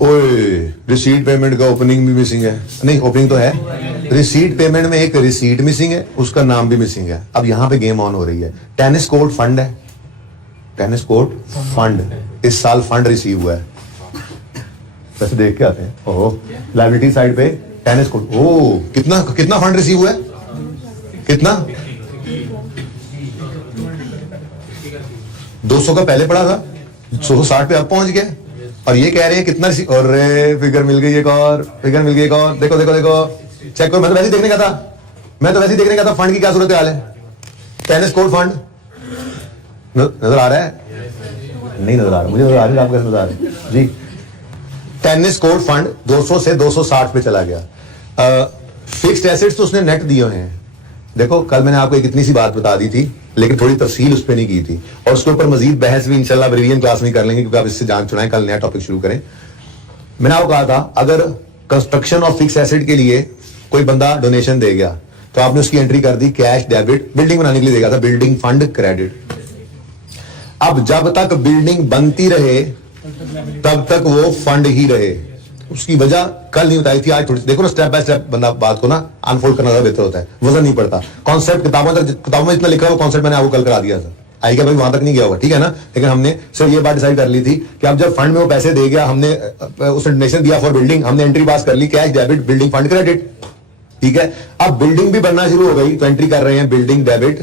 ओए, रिसीट पेमेंट का ओपनिंग भी मिसिंग है, नहीं ओपनिंग तो है, रिसीट पेमेंट में एक रिसीट मिसिंग है, उसका नाम भी मिसिंग है। अब यहां पे गेम ऑन हो रही है। टेनिस कोर्ट फंड है, टेनिस कोर्ट फंड, इस साल फंड रिसीव हुआ है, वैसे देख के आते हैं। ओहो, लायबिलिटी साइड पे टेनिस कोर्ट, ओ कितना फंड रिसीव हुआ है, कितना 200 का पहले पड़ा था, 160 पे अब पहुंच गया, और ये कह रहे हैं कितना रिसीव, और फिगर मिल गई एक और, फिगर मिल गई एक और, देखो देखो देखो चेक करो। मैं तो वैसे देखने का था, फंड की क्या सूरत हाल है। टेनिस कोर्ट फंड नजर आ रहा है, नहीं नजर आ रहा, मुझे नजर आ रही है, आपको कैसे नजर आ रही है जी। टेनिस कोर्ट फंड 200 से 260 पे चला गया। फिक्स्ड एसेट्स तो उसने नेट दिए हैं। देखो कल मैंने आपको एक इतनी सी बात बता दी थी, लेकिन थोड़ी तफसील उस पर नहीं की थी, और उसके ऊपर मजीद बहस भी इंशाल्लाह रिवीजन क्लास में कर लेंगे, क्योंकि आप इससे जान चुनाएं, कल नया टॉपिक शुरू करें। मैंने आपको कहा था अगर कंस्ट्रक्शन ऑफ फिक्स एसेट के लिए कोई बंदा डोनेशन दे गया तो आपने उसकी एंट्री कर दी कैश डेबिट, बिल्डिंग बनाने के लिए देगा था बिल्डिंग फंड क्रेडिट। अब जब तक बिल्डिंग बनती रहे तब तक वो फंड ही रहे। उसकी वजह कल नहीं बताई थी, आज थोड़ी देखो ना, स्टेप बाय स्टेप बंदा बात को ना अनफोल्ड करना ज्यादा बेहतर होता है, वजन नहीं पड़ता। कॉन्सेप्ट किताबों में जितना लिखा है वो कॉन्सेप्ट मैंने आपको कल करा दिया था, आई क्या भाई वहां तक नहीं गया होगा, ठीक है ना। लेकिन हमने सिर्फ ये बात डिसाइड कर ली थी कि अब जब फंड में वो पैसे दे गया, हमने उसने डोनेशन दिया फॉर बिल्डिंग, हमने एंट्री पास कर ली, cash debit building fund credit, ठीक है। अब बिल्डिंग भी बनना शुरू हो गई तो एंट्री कर रहे हैं building debit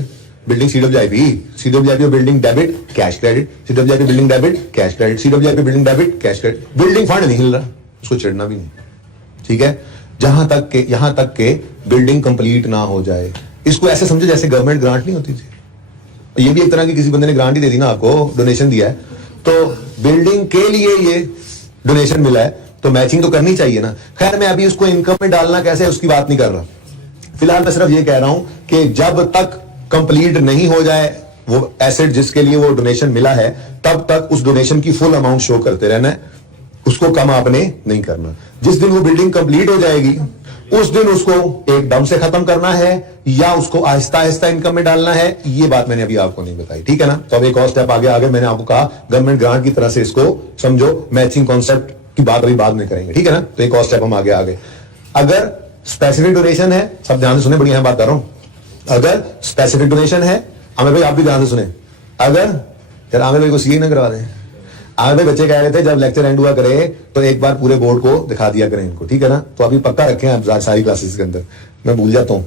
building CWIP building debit cash credit, CWIP building debit cash credit, CWIP building debit cash credit. Building fund नहीं हिल रहा, उसको चिढ़ना भी नहीं, ठीक है। यहां तक के बिल्डिंग कंप्लीट ना हो जाए। इसको ऐसे समझो जैसे गवर्नमेंट ग्रांट नहीं होती थी, ये भी एक तरह की किसी बंदे ने ग्रांट ही दे दी ना, आपको डोनेशन दिया है, तो बिल्डिंग के लिए ये डोनेशन मिला है तो मैचिंग तो करनी चाहिए ना। खैर मैं अभी उसको इनकम में डालना कैसे उसकी बात नहीं कर रहा, फिलहाल मैं सिर्फ ये कह रहा हूं कि जब तक कंप्लीट नहीं हो जाए वो एसेट जिसके लिए वो डोनेशन मिला है, तब तक उस डोनेशन की फुल अमाउंट शो करते रहना है, उसको कम आपने नहीं करना। जिस दिन वो बिल्डिंग कंप्लीट हो जाएगी उस दिन उसको एकदम से खत्म करना है या उसको आहिस्ता आहिस्ता इनकम में डालना है, ये बात मैंने अभी आपको नहीं बताई, ठीक है ना। तो अब एक और स्टेप आगे मैंने आपको कहा गवर्नमेंट ग्रांट की तरह से इसको समझो, मैचिंग कॉन्सेप्ट की बात अभी बाद में करेंगे, ठीक है ना। तो एक और स्टेप हम आगे अगर स्पेसिफिक डोनेशन है, सब ध्यान से सुने, बड़ी बात कर रहा हूं, अगर स्पेसिफिक डोनेशन है, आमिर भाई आप भी ध्यान से सुने, अगर यार आमिर भाई को सीए ना करवा दें, आमिर भाई बच्चे कह रहे थे जब लेक्चर एंड हुआ करे तो एक बार पूरे बोर्ड को दिखा दिया करें इनको, ठीक है ना। तो अभी पक्का रखें आप सारी क्लासेस के अंदर, मैं भूल जाता हूं।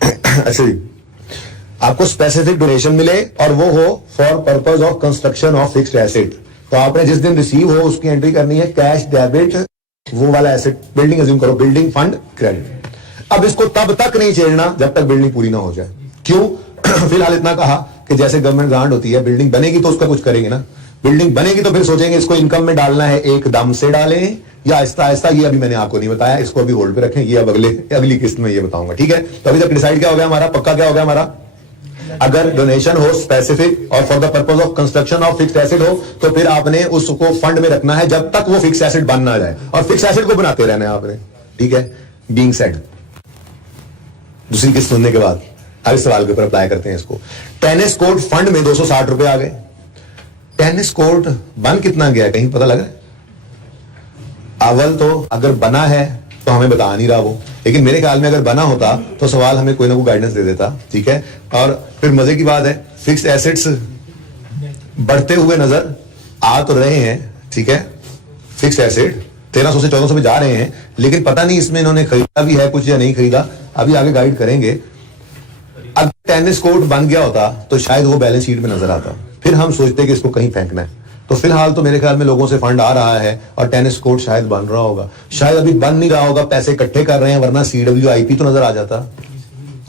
अच्छा जी, आपको स्पेसिफिक डोनेशन मिले और वो हो for purpose of construction of fixed asset, तो आपने जिस दिन रिसीव हो उसकी एंट्री करनी है कैश डेबिट वो वाला एसेट, बिल्डिंग अज्यूम करो बिल्डिंग फंड क्रेडिट। अब इसको तब तक नहीं छेड़ना जब तक बिल्डिंग पूरी ना हो जाए। क्यों? फिलहाल इतना कहा कि जैसे गवर्नमेंट ग्रांट होती है, बिल्डिंग बनेगी तो उसका कुछ करेंगे ना, बिल्डिंग बनेगी तो फिर सोचेंगे इसको इनकम में डालना है, एकदम से डालें या आहिस्ता आहिस्ता, ये अभी मैंने आपको नहीं बताया, इसको अभी होल्ड पे रखें, ये अब अगली किस्त में ये बताऊंगा, ठीक है। तो अभी तक डिसाइड क्या हो गया हमारा, पक्का क्या हो गया हमारा, अगर डोनेशन हो स्पेसिफिक और for the purpose of construction of fixed asset हो तो फिर आपने उसको फंड में रखना है जब तक वो फिक्स एसेट बन ना जाए, और फिक्स एसेट को बनाते रहना है आपने, ठीक है। बीइंग सेड, दूसरी किस्त सुनने के बाद अगले सवाल के ऊपर अप्लाई करते हैं इसको। टेनिस कोर्ट फंड में 260 रुपए आ गए, टेनिस कोर्ट बन कितना गया कहीं पता लगा? अव्वल तो अगर बना है तो हमें बता नहीं रहा वो, लेकिन मेरे ख्याल में अगर बना होता तो सवाल हमें कोई ना कोई गाइडेंस दे देता, ठीक है। और फिर मजे की बात है फिक्स्ड एसेट्स बढ़ते हुए नजर आ तो रहे हैं, ठीक है। फिक्स्ड एसेट 1300 से 1400 में जा रहे हैं, लेकिन पता नहीं इसमें इन्होंने खरीदा भी है कुछ या नहीं खरीदा, अभी आगे गाइड करेंगे। अगर टेनिस कोर्ट बन गया होता तो शायद वो बैलेंस शीट में नजर आता, फिर हम सोचते कि इसको कहीं फेंकना है। तो फिलहाल तो मेरे ख्याल में लोगों से फंड आ रहा है और टेनिस कोर्ट शायद बन रहा होगा, शायद अभी बन नहीं रहा होगा, पैसे इकट्ठे कर रहे हैं, वरना CWIP तो नजर आ जाता,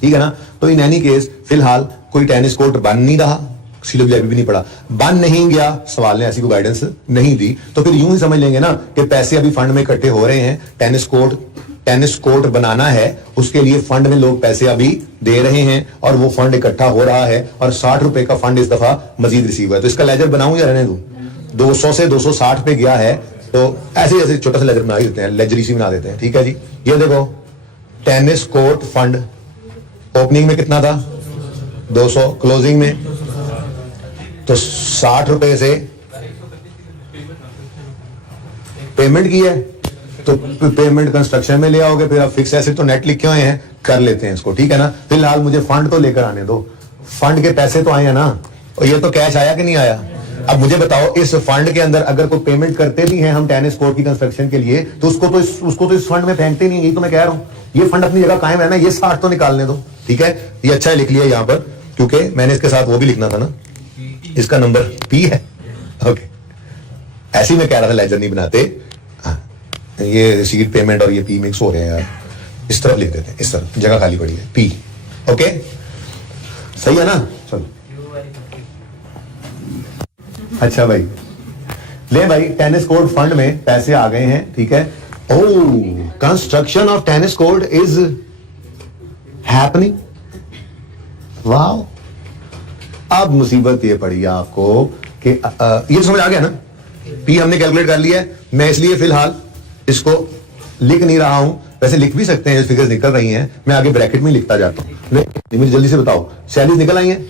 ठीक है ना। तो इन एनी केस फिलहाल कोई टेनिस कोर्ट बन नहीं रहा, CWIP भी नहीं पड़ा, बन नहीं गया, सवाल ने ऐसी कोई गाइडेंस नहीं दी, तो फिर यूं ही समझ लेंगे ना कि पैसे अभी फंड में इकट्ठे हो रहे हैं, टेनिस कोर्ट बनाना है, उसके लिए फंड में लोग पैसे अभी दे रहे हैं और वो फंड इकट्ठा हो रहा है, और 60 रुपए का फंड इस दफा मजीद रिसीव हुआ है। तो इसका लेजर बनाऊं या रहने दूं? 200 से 260 पे गया है, तो ऐसे ऐसे छोटा सा लेजर बना देते हैं, लेजर इसी बना देते हैं, ठीक है जी। ये देखो टेनिस कोर्ट फंड ओपनिंग में कितना था 200, क्लोजिंग में तो 60 रुपए से पेमेंट की है, तो पेमेंट कंस्ट्रक्शन में ले आओगे, फिर आप फिक्स एसेट तो नेट लिखे हुए हैं, कर लेते हैं इसको, ठीक है ना। फिलहाल मुझे फंड तो लेकर आने दो, फंड के पैसे तो आए हैं ना, और ये तो कैश आया कि नहीं आया। अब मुझे बताओ इस फंड के अंदर अगर कोई पेमेंट करते भी हैं हम टेनिस कोर्ट की कंस्ट्रक्शन के लिए, तो उसको तो इस फंड में फेंकते नहीं, यही तो मैं कह रहा हूं, ये फंड अपनी जगह कायम है ना, ये 60 तो निकालने दो, ठीक है। ये अच्छा लिख लिया यहाँ पर, क्योंकि मैंने इसके साथ वो भी लिखना था ना, इसका नंबर P है, ओके। ऐसे ही मैं कह रहा था लेजर नहीं बनाते, ये रिसीट पेमेंट और ये P मिक्स हो रहे हैं यार, इस तरफ लिख देते हैं, इस तरफ जगह खाली पड़ी है P, ओके सही है ना। चलो अच्छा भाई, ले भाई टेनिस कोर्ट फंड में पैसे आ गए हैं, ठीक है। Oh, construction of tennis court is happening, wow. अब मुसीबत ये पड़ी आपको कि ये समझ आ गया ना, P हमने कैलकुलेट कर लिया है, मैं इसलिए फिलहाल इसको लिख नहीं रहा हूं, वैसे लिख भी सकते हैं, फिगर्स निकल रही हैं, मैं आगे ब्रैकेट में लिखता जाता हूं। मुझे जल्दी से बताओ सैलरीज निकल आई हैं,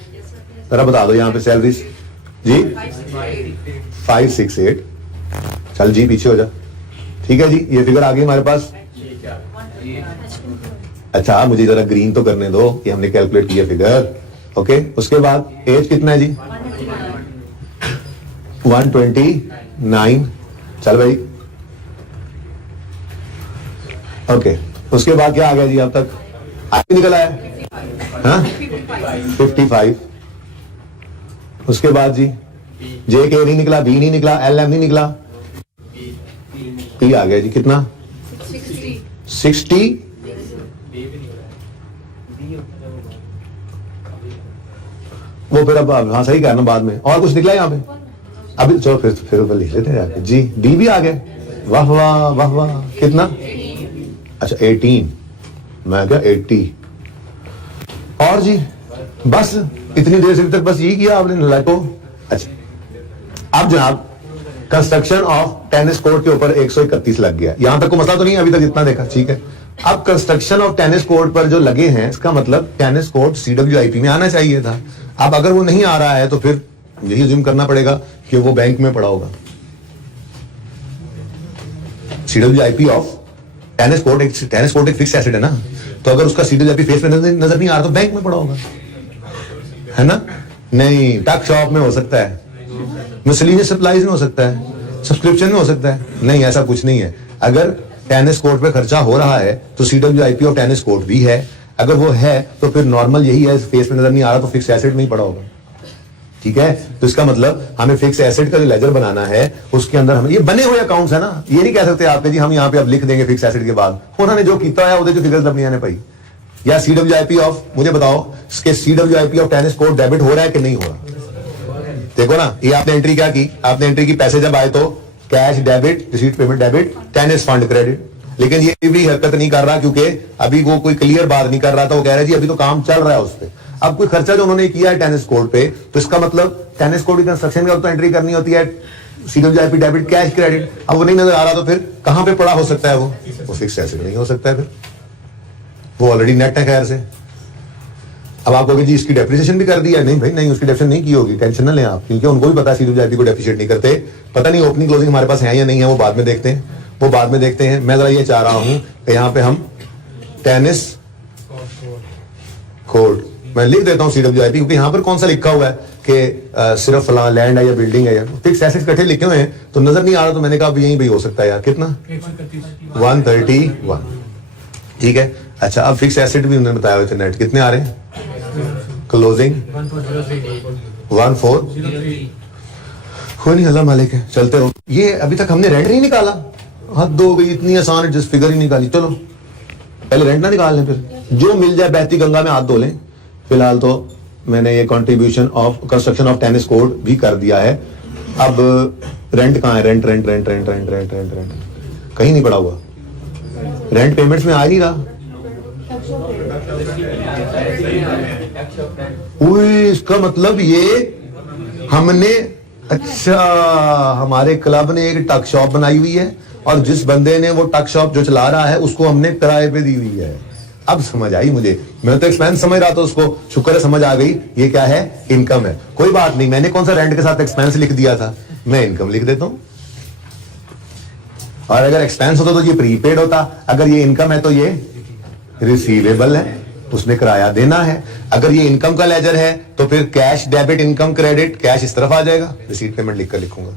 जरा बता दो यहां पे सैलरीज जी 568, चल जी पीछे हो जा, ठीक है जी। ये फिगर आ गई हमारे पास, अच्छा मुझे जरा ग्रीन तो करने दो कि हमने कैलकुलेट किया फिगर, ओके। उसके बाद एज कितना है जी 129, चल भाई। ओके, उसके बाद क्या आ गया जी अब तक? आई निकला है, हाँ 55। उसके बाद जी जे के नहीं निकला, बी नहीं निकला, एल एम नहीं निकला, पी आ गया जी। कितना? 60। वो फिर अब हाँ सही कहना बाद में। और कुछ निकला यहाँ पे? अभी चलो फिर लिख लेते हैं जाके जी। डी भी आ गए, वाह वाह वाह वाह। कितना? अच्छा 18, मैं क्या 80। और जी बस इतनी देर से तक बस यही किया आपने लाइको। अच्छा अब जनाब कंस्ट्रक्शन ऑफ टेनिस कोर्ट के ऊपर 131 लग गया। यहां तक को मसला तो नहीं है अभी तक जितना देखा, ठीक है। अब कंस्ट्रक्शन ऑफ टेनिस कोर्ट पर जो लगे हैं, इसका मतलब टेनिस कोर्ट CWIP में आना चाहिए था। अब अगर वो नहीं आ रहा है तो फिर यही अज्यूम करना पड़ेगा कि वो बैंक में पड़ा होगा। CWIP ऑफ टेनिस कोर्ट एक फिक्स एसेट है ना, तो अगर उसका CWIP फेस में नजर नहीं आ रहा तो बैंक में पड़ा होगा, है ना? नहीं, टक शॉप में हो सकता है, मिसलेनियस सप्लाईज में हो सकता है, सब्सक्रिप्शन में हो सकता है। नहीं, ऐसा कुछ नहीं है। अगर टेनिस कोर्ट पे खर्चा हो रहा है तो CWIP ऑफ टेनिस कोर्ट भी है। अगर वो है तो फिर नॉर्मल यही है, फेस में नजर नहीं आ रहा तो फिक्स एसेट में ही पड़ा होगा, ठीक है। तो इसका मतलब हमें फिक्स एसेट का जो लेजर बनाना है उसके अंदर हमें ये बने हुए अकाउंट्स है ना, ये नहीं कह सकते आपके जी हम यहाँ पे अब लिख देंगे फिक्स एसेट के बाद उन्होंने जो किया है वो फिगर्स अब नहीं आने पाई। या CWIP ऑफ, मुझे बताओ इसके CWIP of tennis court debit हो रहा है कि नहीं हो रहा? देखो ना, ये आपने एंट्री क्या की? आपने एंट्री की पैसे जब आए तो cash debit, receipt payment debit, tennis fund credit. लेकिन ये भी हरकत नहीं कर रहा क्योंकि अभी वो कोई क्लियर बात नहीं कर रहा था। वो कह रहा है जी अभी तो काम चल रहा है उस पर। अब कोई खर्चा जो उन्होंने किया है टेनिस कोर्ट पे, तो इसका मतलब टेनिस कोर्ट की कंस्ट्रक्शन का तो एंट्री करनी होती है CWIP डेबिट, कैश क्रेडिट। अब वो नहीं नजर आ रहा तो फिर कहां पे पड़ा हो सकता है? वो फिक्स एसेट नहीं हो सकता है, फिर वो ऑलरेडी नेट है। खैर से अब आप कहोगे जी इसकी डेप्रिसिएशन भी कर दिया। नहीं भाई नहीं, उसकी डेप्रिसिएशन नहीं की होगी, टेंशन ना लें आप, क्योंकि उनको भी पता है CWIP को डेप्रिशिएट नहीं करते। पता नहीं ओपनिंग क्लोजिंग हमारे पास है या नहीं है, वो बाद में देखते हैं, वो बाद में देखते हैं। मैं जरा ये चाह रहा हूं कि यहाँ पे हम टेनिस कोर्ट मैं लिख देता हूं CWIP, क्योंकि यहाँ पर कौन सा लिखा हुआ है कि सिर्फ फलां लैंड है या बिल्डिंग है या फिक्स एसेट्स इकट्ठे लिखे हुए हैं तो नजर नहीं आ रहा। तो मैंने कहा यहीं भी हो सकता है यार। कितना? 131, ठीक है। अच्छा अब फिक्स एसेट भी उन्होंने बताया हुआ था नेट कितने आ रहे हैं? क्लोजिंग 1403। कोई नहीं, अल्लाह मालिक है, चलते रहो। ये अभी तक हमने रेंट नहीं निकाला, हद हो गई, इतनी आसान है, जिस फिगर ही निकाली। चलो पहले रेंट ना निकाल लें, फिर जो मिल जाए बहती गंगा में हाथ धो लें। फिलहाल तो मैंने ये contribution of construction of tennis court भी कर दिया है। अब रेंट कहाँ है? Rent rent rent rent rent rent rent rent कहीं नहीं पड़ा हुआ। रेंट पेमेंट्स में आ नहीं रहा। इसका मतलब ये हमने, अच्छा हमारे क्लब ने एक टक शॉप बनाई हुई है और जिस बंदे ने वो टक शॉप जो चला रहा है उसको हमने किराए पे दी हुई है। अब समझ आई मुझे, मैं तो एक्सपेंस समझ रहा था उसको, शुक्र है समझ आ गई। ये क्या है? इनकम है। कोई बात नहीं, मैंने कौन सा रेंट के साथ एक्सपेंस लिख दिया था, मैं इनकम लिख देता हूं। और अगर एक्सपेंस होता तो ये प्रीपेड होता, अगर ये इनकम है तो ये रिसीवेबल है, उसने किराया देना है। अगर ये इनकम का लेजर है तो फिर cash debit income credit, cash इस तरफ आ जाएगा, रिसीट पेमेंट लिखकर लिखूंगा,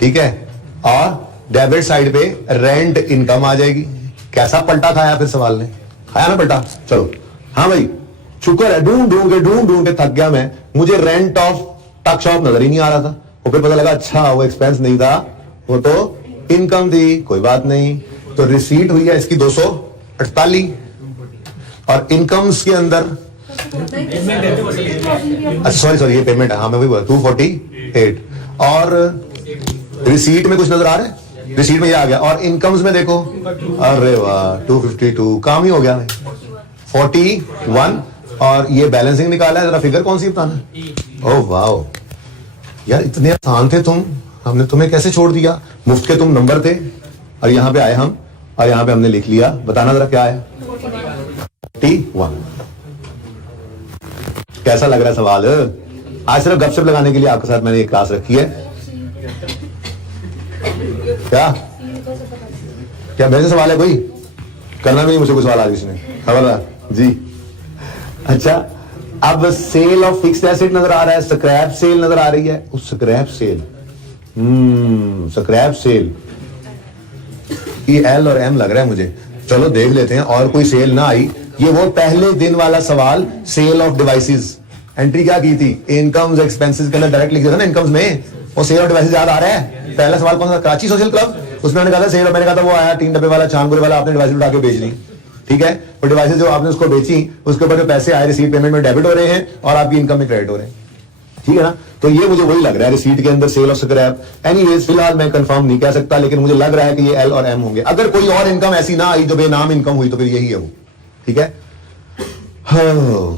ठीक है। और डेबिट साइड पे रेंट इनकम आ जाएगी। कैसा पलटा खाया फिर सवाल ने? खाया ना पलटा? चलो हाँ भाई, शुक्र है, ढूंढ ढूंढ के थक गया मैं। मुझे रेंट ऑफ टक शॉप नजर ही नहीं आ रहा था, और फिर पता लगा अच्छा वो एक्सपेंस नहीं था, वो तो इनकम थी। कोई बात नहीं, तो रिसीट हुई है इसकी 248 और इनकम्स के अंदर सॉरी ये पेमेंट है, हाँ मैं वही बोला 248। और रिसीट में कुछ नजर आ रहा है? रिसीट में ये आ गया। और इनकम्स में देखो, अरे वाह 252, काम ही हो गया 41। और ये बैलेंसिंग निकाला है, जरा फिगर कौन सी बताना। ओह वाह यार, इतने आसान थे तुम, हमने तुम्हें कैसे छोड़ दिया? मुफ्त के तुम नंबर थे और यहाँ पे आए हम, और यहाँ पे हमने लिख लिया। बताना जरा क्या है? 41। कैसा लग रहा है सवाल? आज सिर्फ गपशप लगाने के लिए आपके साथ मैंने ये क्लास रखी है। क्या मेरे से सवाल है कोई? करना नहीं मुझे कोई सवाल आज इसने, खबरदार जी। अच्छा अब सेल ऑफ फिक्स्ड एसेट नजर आ रहा है, स्क्रैप सेल नजर आ रही है, उस स्क्रैप सेल, स्क्रैप सेल ये एल और एम लग रहा है मुझे, चलो देख लेते हैं। और कोई सेल ना आई, ये वो पहले दिन वाला सवाल, सेल ऑफ डिवाइसेस, एंट्री क्या की थी, इनकम्स एक्सपेंसेस के अंदर डायरेक्ट लिख दिया था ना इनकम्स में, वो सेल ऑफ डिवाइसेस याद आ रहा है। पहला सवाल कौन सा, कराची सोशल क्लब, उसमें मैंने कहा था सेल, मैंने कहा था वो आया 3 डब्बे वाला चांदपुरे वाला, आपने डिवाइस उठा के बेच दी, ठीक है। वो डिवाइसेस जो आपने उसको बेची, उसके ऊपर जो पैसे आए रिसीट पेमेंट में डेबिट हो रहे हैं और आपकी इनकम में क्रेडिट हो रहे हैं, ठीक है ना। तो ये मुझे वही लग रहा है रिसीट के अंदर सेल ऑफ स्क्रैप। एनीवेज फिलहाल मैं कंफर्म नहीं कह सकता, लेकिन मुझे लग रहा है कि ये एल और एम होंगे। अगर कोई और इनकम ऐसी ना आई जो बेनाम इनकम हुई तो फिर यही है वो, ठीक है।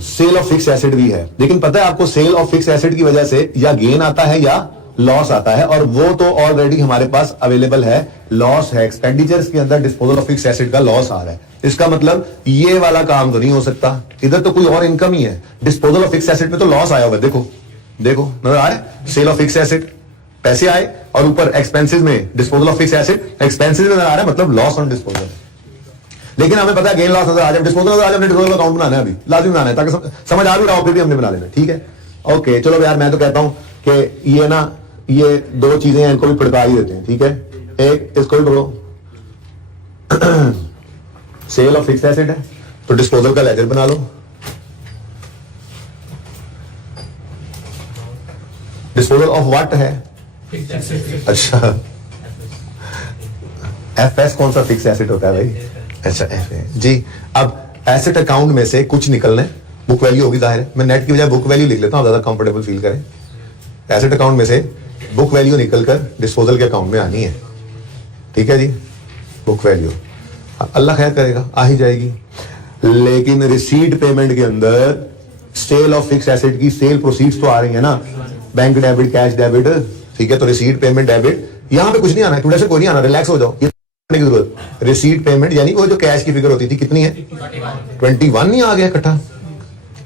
सेल ऑफ फिक्स एसेट भी है, लेकिन पता है आपको सेल ऑफ फिक्स एसेट की वजह से या गेन आता है या लॉस आता है, और वो तो ऑलरेडी हमारे पास अवेलेबल है, लॉस है। एक्सपेंडिचर्स के अंदर डिस्पोजल ऑफ फिक्स एसेट का लॉस आ रहा है, इसका मतलब ये वाला काम तो नहीं हो सकता, इधर तो कोई और इनकम ही है। डिस्पोजल ऑफ फिक्स एसेट में तो लॉस आया हुआ है, देखो देखो नजर आ रहा है, सेल ऑफ फिक्स एसेट पैसे आए और ऊपर एक्सपेंसेस में disposal of fix asset, expenses में नजर आ रहा है, मतलब लॉस ऑन डिस्पोजल। लेकिन हमें पता है गेन लॉस नजर आ जाए, डिस्पोजल नजर आ जाए, अपने डिस्पोजल अकाउंट बनाना है, अभी लाजिम बनाना है, ताकि समझ आ भी रहा हो फिर भी हमने बना लेना, ठीक है। ओके चलो यार, मैं तो कहता हूं कि ये ना, ये दो चीजें हैं, इनको भी पड़का ही देते हैं, ठीक है। एक इसको भी पकड़ो, सेल ऑफ फिक्स एसेट है तो डिस्पोजल का लेजर बना लो, डिस्पोजल ऑफ व्हाट है, अच्छा एफएस कौन सा फिक्स एसेट होता है भाई, अच्छा एफ जी। अब एसेट अकाउंट में से कुछ निकलना है, बुक वैल्यू होगी जाहिर है, मैं नेट की बजाय बुक वैल्यू लिख लेता हूं, ज्यादा कंफर्टेबल फील करें। एसेट अकाउंट में से बुक वैल्यू निकलकर डिस्पोजल के अकाउंट में आनी है, ठीक है जी। बुक वैल्यू अल्लाह खैर करेगा आ ही जाएगी, लेकिन रिसीट पेमेंट के अंदर सेल ऑफ फिक्स एसेट की सेल प्रोसीड्स तो आ रही है ना, बैंक डेबिट, कैश डेबिट, ठीक है। तो रिसीट पेमेंट डेबिट, यहां पे कुछ नहीं आना है, से कोई नहीं आना, रिलैक्स हो जाओ, ये की जरूरत। रिसीट पेमेंट यानी वो जो कैश की फिगर होती थी कितनी है, 21 नहीं आ गया इकट्ठा,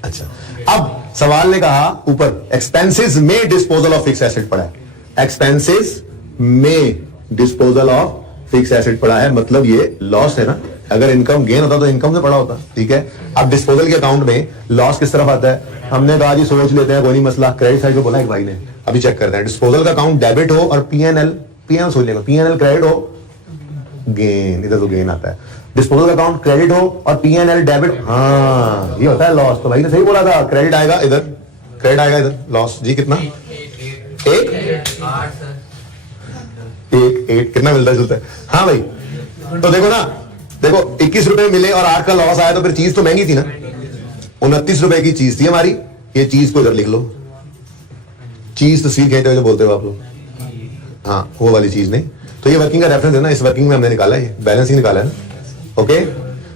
अच्छा। अब सवाल ने कहा ऊपर एक्सपेंसेस में डिस्पोजल ऑफ फिक्स एसेट पड़ा है, एक्सपेंसेस में डिस्पोजल ऑफ फिक्स एसेट पड़ा है, मतलब ये लॉस है ना। अगर इनकम गेन होता तो इनकम से पड़ा होता, ठीक है। अब डिस्पोजल के अकाउंट में लॉस किस तरफ आता है, हमने कहा जी सोच लेते हैं कोई नहीं मसला, क्रेडिट साइड पे बोला एक भाई ने, अभी चेक करते हैं। डिस्पोजल का अकाउंट डेबिट हो और पीएनएल सोच लेगा, पीएनएल क्रेडिट हो, गेन, इधर तो गेन आता है। डिस्पोजल का अकाउंट क्रेडिट हो और पीएनएल डेबिट, हाँ ये होता है लॉस। तो भाई ने सही बोला था, क्रेडिट आएगा इधर, क्रेडिट आएगा इधर, लॉस जी कितना, एक कितना मिलता है जुलता है, हाँ भाई। तो देखो ना, देखो 21 रुपए मिले और 8 का लॉस आया, तो फिर चीज तो महंगी थी ना, 29 रुपए की चीज थी हमारी, ये चीज को इधर लिख लो, चीज तस्वीर खींचते हुए जो बोलते हो आप लोग, हाँ वो वाली चीज नहीं। तो ये वर्किंग का रेफरेंस है ना, इस वर्किंग में हमने निकाला है, बैलेंस ही निकाला है, ओके।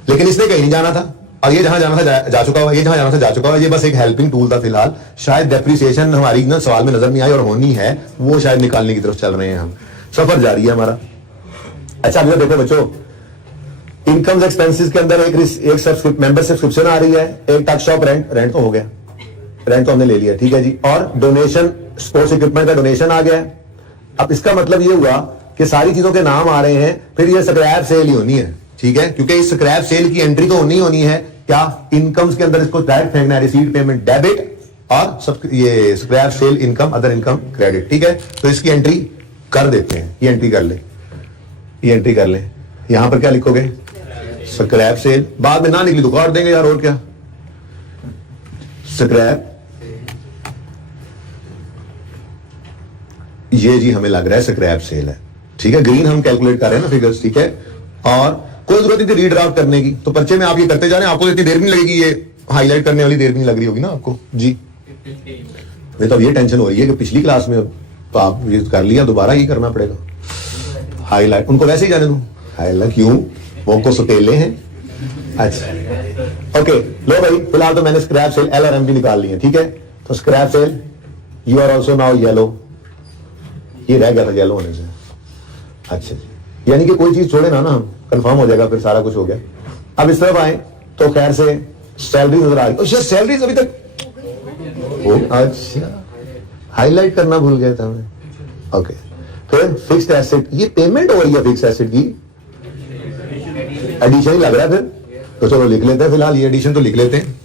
लेकिन इसने कहीं नहीं जाना था, और ये जहां जाना था जा चुका हुआ, ये जहां जाना था जा चुका हुआ, ये बस एक हेल्पिंग टूल था फिलहाल। शायद डेप्रिसिएशन हमारी ना सवाल में नजर नहीं आई और होनी है, वो शायद निकालने की तरफ चल रहे हैं हम, सफर जारी है हमारा। अच्छा अभी देखो बच्चों, इनकम्स एक्सपेंसेस के अंदर एक मेंबर सब्सक्रिप्शन आ रही है, एक टच शॉप रेंट तो हो गया, रेंट तो हमने ले लिया, ठीक है जी। और डोनेशन, स्पोर्ट्स इक्विपमेंट का डोनेशन आ गया। अब इसका मतलब ये हुआ कि सारी चीजों के नाम आ रहे हैं, फिर ये स्क्रैप सेल ही होनी है, ठीक है, क्योंकि इस स्क्रैप सेल की एंट्री तो होनी है क्या, इनकम्स के अंदर इसको डायरेक्ट फेंकना है, रिसीट पेमेंट डेबिट और सब ये scrap sale income, other income credit, ठीक है। तो इसकी एंट्री कर देते हैं, ये एंट्री कर ले, ये एंट्री कर ले। यहां पर क्या लिखोगे, स्क्रैप सेल, बाद में ना निकली तो काट देंगे यार, और क्या, स्क्रैप, ये जी हमें लग रहा है स्क्रैप सेल है, ठीक है। ग्रीन हम कैलकुलेट कर रहे हैं ना फिगर्स, ठीक है। और कोई जरूरत नहीं थी रीड ड्राफ्ट करने की, तो पर्चे में आप ये करते जा रहे हैं, आपको इतनी देर भी नहीं लगेगी, ये हाईलाइट करने वाली देर भी नहीं लग रही होगी ना आपको जी। नहीं तो ये टेंशन हो रही है कि पिछली क्लास में तो आप ये कर लिया, दोबारा ही करना पड़ेगा हाईलाइट, उनको वैसे ही जाने दो, हाईलाइट क्यों, वो को सकेले हैं, अच्छा ओके। लो भाई फिलहाल तो मैंने स्क्रैप सेल एल और एम भी निकाल लिए, ठीक है। तो scrap sale you are also now yellow, ये रह गया था येलो होने से, अच्छा जी, यानी कि कोई चीज छोड़े ना हम कंफर्म हो जाएगा, फिर सारा कुछ हो गया। अब इस तरफ आए तो खैर से सैलरी नजर आ रही, अच्छा सैलरीज अभी तक हो, अच्छा हाईलाइट करना भूल गया था मैं, ओके। फिर फिक्स्ड एसेट, ये पेमेंट हो रही है फिक्स्ड एसेट की, एडिशन ही लग रहा है फिर, तो चलो लिख लेते हैं फिलहाल, ये एडिशन तो लिख लेते हैं,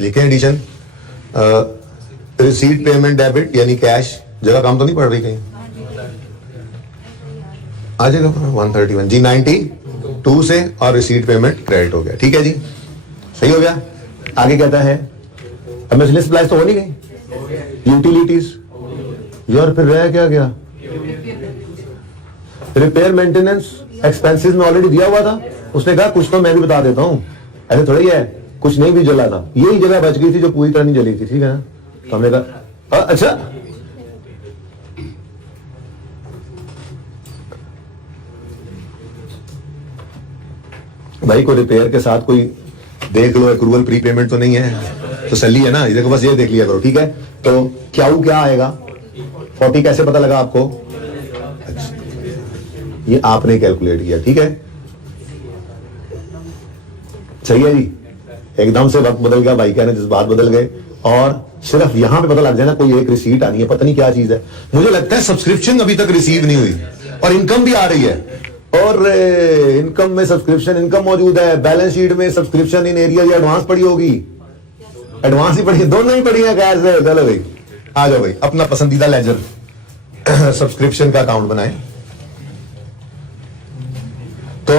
लिखे एडिशन, रिसीट पेमेंट डेबिट यानी कैश, जगह काम तो नहीं पड़ रही कहीं, आ जाएगा 131 जी 92 से, और रिसीट पेमेंट क्रेडिट हो गया। ठीक है जी, सही हो गया। आगे कहता है अब मिसलेनियस सप्लाईज तो हो नहीं गई, यूटिलिटीज यार, फिर रह क्या गया, रिपेयर मेंटेनेंस एक्सपेंसेस में ऑलरेडी दिया हुआ था। उसने कहा कुछ तो मैं भी बता देता हूं, ऐसे थोड़ी है, कुछ नहीं भी जला था, यही जगह बच गई थी जो पूरी तरह नहीं जली थी। ठीक है ना, तो हमने कहा अच्छा भाई को रिपेयर के साथ कोई देख लो, एक्रूवल प्री पेमेंट तो नहीं है, तसल्ली है ना, ये देखो बस ये देख लिया करो। ठीक है, तो क्या आएगा 40 कैसे पता लगा आपको? अच्छा, ये आपने कैलकुलेट किया। ठीक है, सही है जी, एकदम से वक्त बदल गया, भाई कहने जज्बात बदल गए, और सिर्फ यहां पे पता लग जाए ना कोई एक रिसीट आनी है, पता नहीं क्या चीज है। मुझे लगता है सब्सक्रिप्शन अभी तक रिसीव नहीं हुई और इनकम भी आ रही है, और इनकम में सब्सक्रिप्शन इनकम मौजूद है, बैलेंस शीट में सब्सक्रिप्शन इन एरिया एडवांस पड़ी होगी, एडवांस ही पड़ी है, दोनों ही पड़ी है। कैश है, चलो भाई आ जाओ भाई, अपना पसंदीदा लेजर सब्सक्रिप्शन का अकाउंट बनाए। तो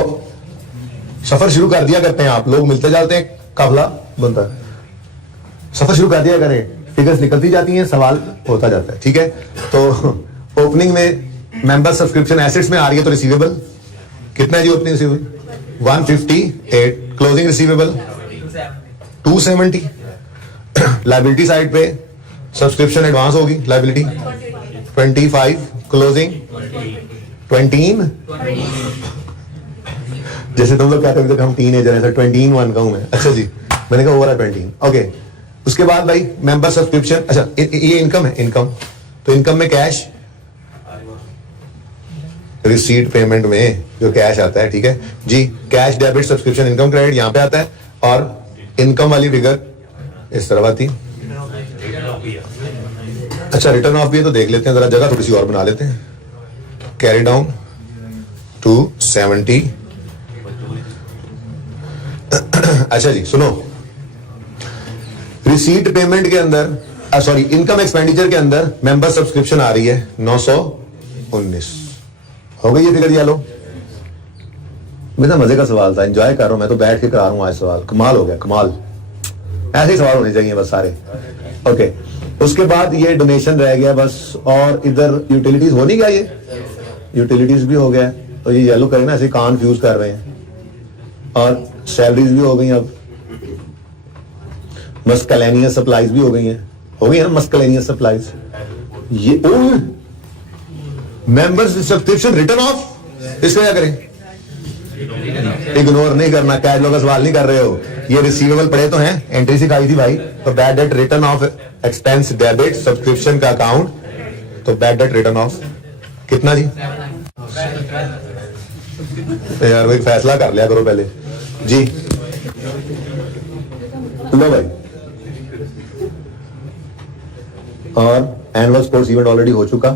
सफर शुरू कर दिया करते हैं, आप लोग मिलते जाते हैं, काफिला बनता है, सफर शुरू कर दिया करें, फिगर्स निकलती जाती हैं, सवाल होता जाता है। ठीक है, तो ओपनिंग में मेंबर सब्सक्रिप्शन एसेट्स में आ रही है, तो रिसीवेबल कितना है जी? Opening receivable 158, closing receivable 270, liability side पे सब्सक्रिप्शन एडवांस होगी, लायबिलिटी 25, क्लोजिंग 20, जैसे तुम लोग कहते हैं हम टीनेजर हैं, 21 का हूं मैं। अच्छा जी, मैंने कहा ओवर 20, ओके। उसके बाद भाई मेंबर सब्सक्रिप्शन, अच्छा ये इनकम है, इनकम, तो इनकम में कैश, रिसीट पेमेंट में जो कैश आता है। ठीक है जी, cash debit subscription income credit यहां पे आता है, और इनकम वाली फिगर इस तरफ आती है। अच्छा, रिटर्न ऑफ भी है, तो देख लेते हैं जरा, जगह थोड़ी सी और बना लेते हैं। Carry down 270। अच्छा जी सुनो, रिसीट पेमेंट के अंदर, सॉरी इनकम एक्सपेंडिचर के अंदर मेंबर सब्सक्रिप्शन आ रही है 919। हो गई ये फिगर? या लो, मेरा मजे का सवाल था, एंजॉय कर रहा हूं मैं, तो बैठ के करा रहा हूं आज सवाल, कमाल हो गया, कमाल। ऐसे ही सवाल होने चाहिए बस सारे। ओके, उसके बाद ये डोनेशन रह गया बस, और इधर यूटिलिटीज हो नहीं गया, ये यूटिलिटीज भी हो गया, तो ये येलो करें ना, ऐसे कन्फ्यूज कर रहे हैं, और सैलरीज भी हो गई, अब मस्कलेनियस सप्लाईज भी हो गई हैं, हो गई है ना मस्कलेनियस सप्लाईज। ये मेंबर्स सब्सक्रिप्शन रिटर्न ऑफ, इसको क्या करें? इग्नोर नहीं करना, कैश लोग का सवाल नहीं कर रहे हो, ये रिसीवेबल पड़े तो हैं, एंट्री सिखाई थी भाई, तो bad debt return of expense debit subscription का अकाउंट, तो बैड डेट रिटर्न ऑफ कितना जी? यार भाई फैसला कर लिया करो पहले जी। लो भाई, और एनुअल स्पोर्ट्स इवेंट ऑलरेडी हो चुका,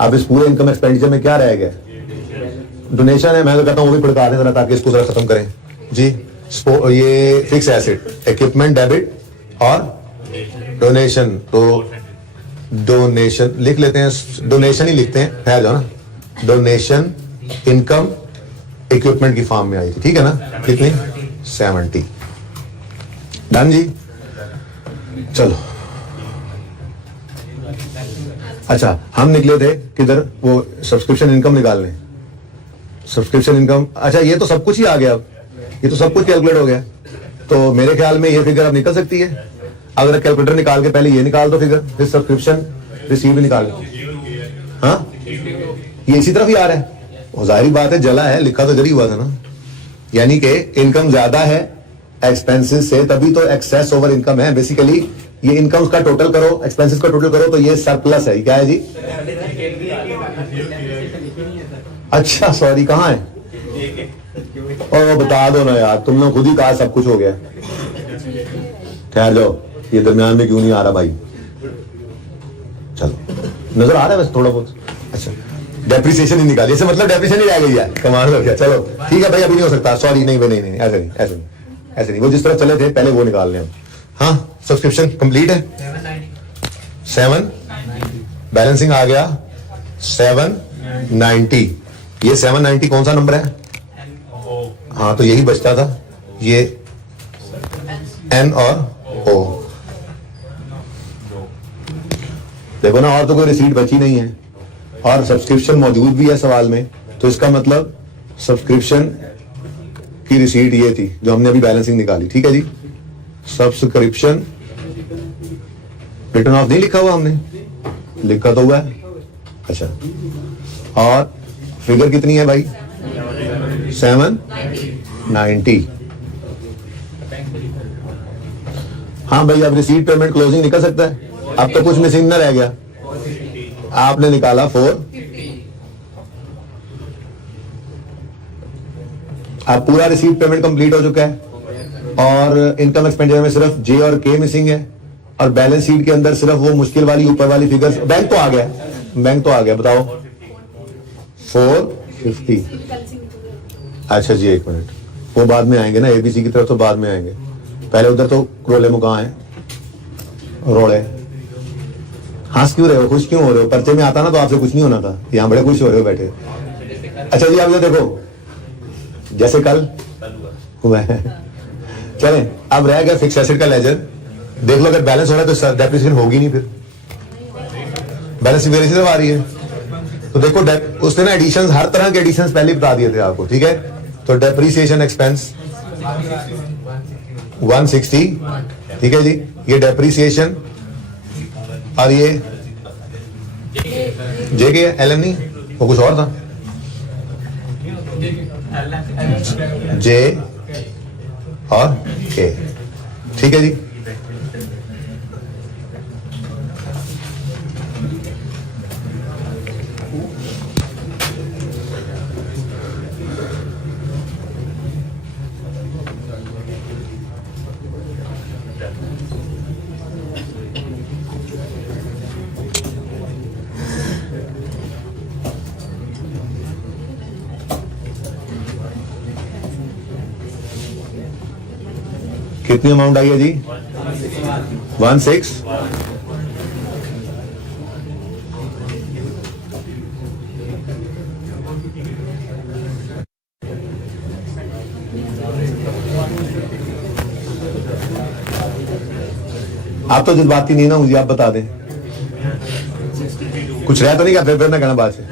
अब इस पूरे इनकम एक्सपेंडिचर में क्या रह गया? डोनेशन है, मैं तो कहता हूं वो भी पड़का दें जरा, ताकि इसको जरा खत्म करें जी। ये फिक्स एसेट, इक्विपमेंट डेबिट और डोनेशन, तो डोनेशन लिख लेते हैं, डोनेशन ही लिखते हैं, ठहर जाओ ना, डोनेशन इनकम इक्विपमेंट की फॉर्म में आई थी। ठीक है ना, कितनी? 70। डन जी, चलो। अच्छा, हम निकले थे किधर? वो सब्सक्रिप्शन इनकम निकालने, सब्सक्रिप्शन इनकम। अच्छा, ये तो सब कुछ ही आ गया, अब ये तो सब कुछ कैलकुलेट हो गया, तो मेरे ख्याल में ये फिगर अब निकल सकती है। अगर कैलकुलेटर निकाल के पहले ये निकाल दो फिगर, फिर सब्सक्रिप्शन रिसीव निकाल लो। हाँ, ये इसी तरफ ही आ रहा है, जाहिर बात है, जला है, लिखा तो इधर ही हुआ था ना, यानी कि इनकम ज्यादा है एक्सपेंसेस से, तभी तो एक्सेस ओवर इनकम है। बेसिकली ये इनकम का टोटल करो, एक्सपेंसेस का टोटल करो, तो ये सरप्लस है। क्या है जी? अच्छा सॉरी, कहाँ है? और बता दो ना यार, तुमने खुद ही कहा सब कुछ हो गया। ठहर जाओ, ये दरमियान में क्यों नहीं आ रहा भाई? चलो, नजर आ रहा है बस थोड़ा बहुत। अच्छा, डेप्रिसिएशन ही निकाली, इससे मतलब डेप्रिसिएशन ही रह गई है, कमाल हो गया। चलो ठीक है भाई, अभी नहीं हो सकता, सॉरी, नहीं, ऐसे नहीं, वो जिस तरह चले थे पहले वो निकाल लें। हाँ सब्सक्रिप्शन कंप्लीट है 7 बैलेंसिंग आ गया 790। ये 790 कौन सा नंबर है? हाँ तो यही बचता था, ये एन और ओ। देखो ना, और तो कोई रिसीट बची नहीं है और सब्सक्रिप्शन मौजूद भी है सवाल में, तो इसका मतलब सब्सक्रिप्शन की रिसीट ये थी जो हमने अभी बैलेंसिंग निकाली। ठीक है जी, सब्सक्रिप्शन रिटर्न ऑफ नहीं लिखा हुआ हमने, लिखा तो हुआ है। अच्छा, और फिगर कितनी है भाई? 790। हाँ भाई, अब रिसीट पेमेंट क्लोजिंग निकल सकता है। अब तो कुछ मिसिंग ना रह गया। आपने निकाला 4, अब पूरा रिसीट पेमेंट कंप्लीट हो चुका है और इनकम एक्सपेंडिचर में सिर्फ जे और के मिसिंग है और बैलेंस शीट के अंदर सिर्फ वो मुश्किल वाली ऊपर वाली फिगर्स। बैंक तो आ गया, बैंक तो आ गया, बताओ 450। अच्छा जी, एक मिनट, वो बाद में आएंगे ना, एबीसी की तरफ तो बाद में आएंगे, पहले उधर तो रोले मुका है रोले। हंस क्यों रहे हो, खुश क्यों हो रहे हो? पर्चे में आता ना तो आपसे कुछ नहीं होना था, यहाँ बड़े खुश हो रहे हो बैठे। अच्छा जी, आप ये देखो जैसे कल हुआ है। चलें, अब रह गया फिक्स एसेट का लेजर। देख लो, अगर बैलेंस हो रहा है तो डेप्रिसिएशन होगी नहीं, फिर बैलेंस शीट मेरी सिर्फ आ रही है। तो देखो, उसने ना एडिशंस, हर तरह के एडिशंस पहले बता दिए थे आपको। ठीक है, तो डेप्रिसिएशन एक्सपेंस 160। ठीक है जी, ये डेप्रिसिएशन और ये जे के एल नहीं, वो कुछ और था, जे और के। ठीक है जी, कितनी अमाउंट आई है जी? 16। आप तो जज्बाती नहीं ना, मुझे आप बता दें, कुछ रह तो नहीं क्या? फिर ना कहना बात से।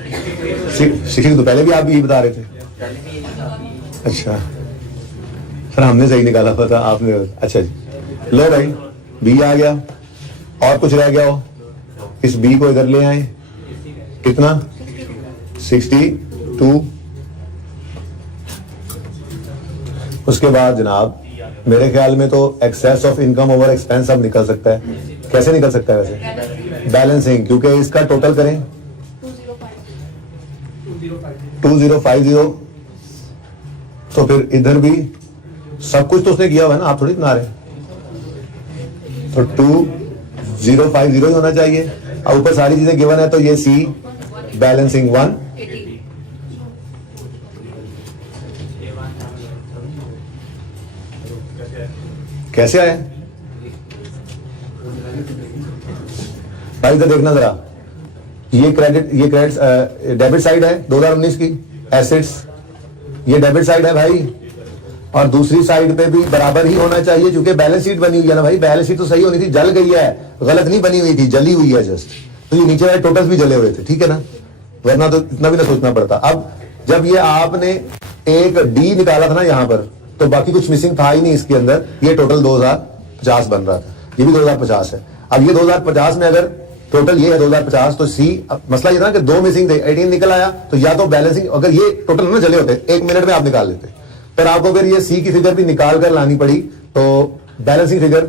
60 तो पहले भी आप यही बता रहे थे। अच्छा सर, हमने सही निकाला पता आपने। अच्छा जी, लो भाई, बी आ गया और कुछ रह गया हो, इस बी को इधर ले आए। कितना? 62। उसके बाद जनाब मेरे ख्याल में तो excess of income over expense अब निकल सकता है। कैसे निकल सकता है वैसे? बैलेंसिंग, क्योंकि इसका टोटल करें 2050, तो फिर इधर भी सब कुछ तो उसने किया हुआ है ना, आप थोड़ी बना रहे। तो 2050 ही होना चाहिए। अब ऊपर सारी चीजें गिवन है, तो ये सी बैलेंसिंग 180। कैसे आए भाई? इधर देखना जरा, ये क्रेडिट डेबिट साइड है 2019 की एसेट्स, ये डेबिट साइड है भाई, और दूसरी साइड पे भी बराबर ही होना चाहिए क्योंकि बैलेंस शीट बनी हुई है ना भाई। बैलेंस शीट तो सही होनी थी, जल गई है, गलत नहीं बनी हुई थी, जली हुई है जस्ट। तो ये नीचे वाले टोटल्स भी जले हुए थे, ठीक है ना, वरना तो इतना भी ना सोचना पड़ता। अब जब ये आपने एक डी निकाला था ना यहाँ पर, तो बाकी कुछ मिसिंग था ही नहीं इसके अंदर। ये टोटल 2050 बन रहा था, ये भी 2050 है। अब ये 2050 में अगर टोटल ये है 2050, तो सी, मसला ये था कि 2 मिसिंग थे, 18 निकल आया। तो या तो बैलेंसिंग, अगर ये टोटल ना जले होते 1 मिनट में आप निकाल लेते, पर आपको फिर ये सी की फिगर भी निकाल कर लानी पड़ी। तो बैलेंसिंग फिगर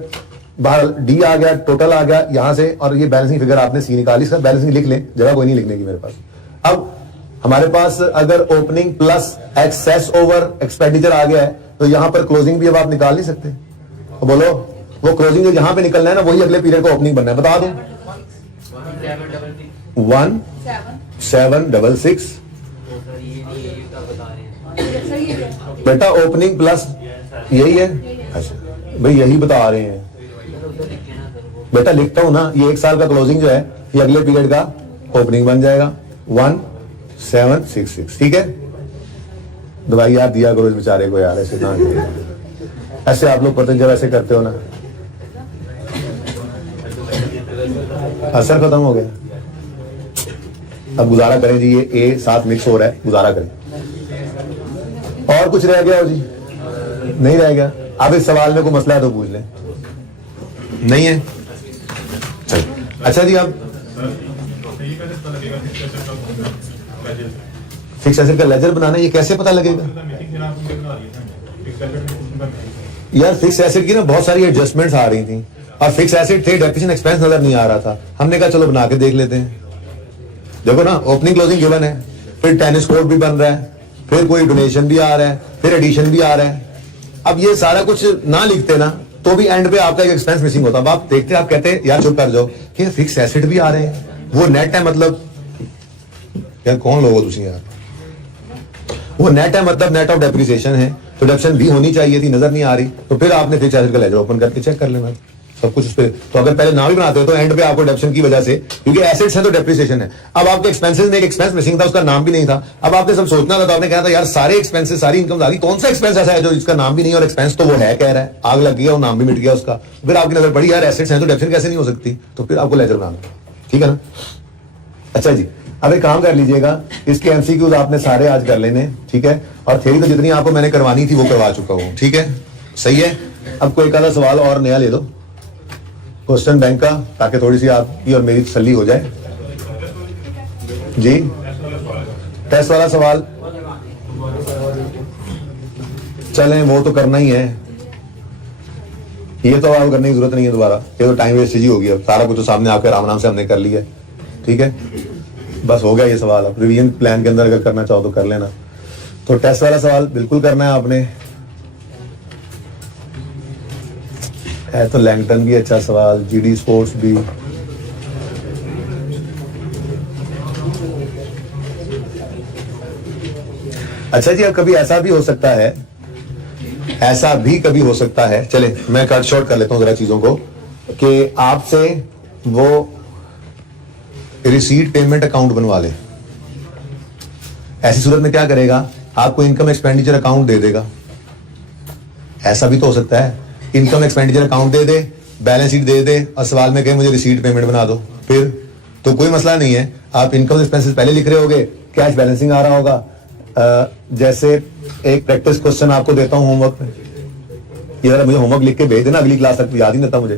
बाहर डी आ गया, टोटल आ गया यहां से, और ये बैलेंसिंग फिगर आपने सी निकाली। इसका बैलेंसिंग लिख लें, जगह कोई नहीं लिखने की मेरे पास। अब हमारे पास अगर opening plus excess over expenditure आ गया है, तो यहां पर क्लोजिंग भी अब आप निकाल नहीं सकते। तो बोलो, वो क्लोजिंग जो यहां पे निकलना है ना, वही अगले पीरियड का ओपनिंग बनना है। बता दो, 1766 बेटा, ओपनिंग प्लस यही है। अच्छा भाई, यही बता रहे हैं, बेटा लिखता हूं ना, ये 1 साल का क्लोजिंग जो है ये अगले पीरियड का ओपनिंग बन जाएगा 1766। ठीक है, दवाई यार दिया करो इस बेचारे को यार, ऐसे ना ऐसे आप लोग पतंजल ऐसे करते हो ना, असर खत्म हो गया। अब गुजारा करें जी, ये ए साथ मिक्स हो रहा है, गुजारा करें। और कुछ रह गया हो जी? नहीं रह गया। अब इस सवाल में कोई मसला है तो पूछ लें। नहीं है? चलो अच्छा जी, अब फिक्स एसेट का लेजर बनाना, ये कैसे पता लगेगा यार? फिक्स एसेट की ना बहुत सारी एडजस्टमेंट्स आ रही थी और फिक्स एसेट थे, डेप्रिसिएशन एक्सपेंस नजर नहीं आ रहा था। हमने कहा चलो बना के देख लेते हैं। देखो ना, ओपनिंग क्लोजिंग गिवन है, फिर टेनिस कोर्ट भी बन रहा है, फिर कोई डोनेशन भी आ रहा है, फिर एडिशन भी आ रहा है। अब ये सारा कुछ ना लिखते ना तो भी एंड पे आपका एक एक्सपेंस मिसिंग होता। अब आप देखते, आप कहते यार चुप कर जाओ कि फिक्स एसेट भी आ रहे हैं, वो नेट है, मतलब यार कौन लोग हो तुम यार, वो नेट है मतलब नेट ऑफ डेप्रिसिएशन है, तो डिडक्शन भी होनी चाहिए थी, नजर नहीं आ रही। तो फिर आपने फिक्स एसेट का लेजर ओपन करके चेक कर लेना सब कुछ उस पे। तो अगर पहले ना भी बनाते हो तो एंड पे आपको डिडक्शन की वजह से, क्योंकि एसेट्स है तो डेप्रिसिएशन है। अब आपके एक्सपेंसेस में एक एक्सपेंस मिसिंग था, उसका नाम भी नहीं था। अब आपने सब सोचना था, तो आपने कहा था यार सारे एक्सपेंसेस सारी इनकम आ गई, कौन सा एक्सपेंस ऐसा है जो इसका नाम भी नहीं है, और एक्सपेंस तो वो है कह रहा है, आग लग गया और नाम भी मिट गया उसका। फिर आपकी नजर पड़ी यार एसेट्स हैं तो डिडक्शन कैसे नहीं हो सकती, तो फिर आपको लेजर बनाना, ठीक है ना। अच्छा जी, अब एक काम कर लीजिएगा, इसके एमसीक्यूज आपने सारे आज कर लेने, ठीक है, और थ्योरी तो जितनी आपको मैंने करवानी थी वो करवा चुका हूं, ठीक है, सही है। अब कोई एक आधा सवाल और नया ले दो क्वेश्चन बैंक का, ताकि थोड़ी सी आपकी और मेरी तसल्ली हो जाए जी। टेस्ट वाला सवाल चलें, वो तो करना ही है, ये तो आपको करने की जरूरत नहीं है दोबारा, ये तो टाइम वेस्ट ही होगी। अब सारा कुछ तो सामने आकर आराम आराम से हमने कर लिया, ठीक है, बस हो गया ये सवाल। अब रिवीजन प्लान के अंदर अगर करना चाहो तो कर लेना। तो टेस्ट वाला सवाल बिल्कुल करना है आपने, है तो लैंगटन भी अच्छा सवाल, जीडी स्पोर्ट्स भी। अच्छा जी, अब कभी ऐसा भी हो सकता है, ऐसा भी कभी हो सकता है, चले मैं कट शॉर्ट कर लेता हूं जरा चीजों को, कि आपसे वो रिसीट पेमेंट अकाउंट बनवा ले। ऐसी सूरत में क्या करेगा, आपको इनकम एक्सपेंडिचर अकाउंट दे देगा। ऐसा भी तो हो सकता है, इनकम एक्सपेंडिचर अकाउंट दे दे, बैलेंस शीट दे दे, और सवाल में कहे मुझे रिसीट पेमेंट बना दो। फिर तो कोई मसला नहीं है, आप इनकम एक्सपेंसेस पहले लिख रहे होगे, कैश बैलेंसिंग आ रहा होगा। जैसे एक प्रैक्टिस क्वेश्चन आपको देता हूं होमवर्क में, ये जरा मुझे होमवर्क लिख के भेज देना, अगली क्लास तक याद ही नहीं रहता मुझे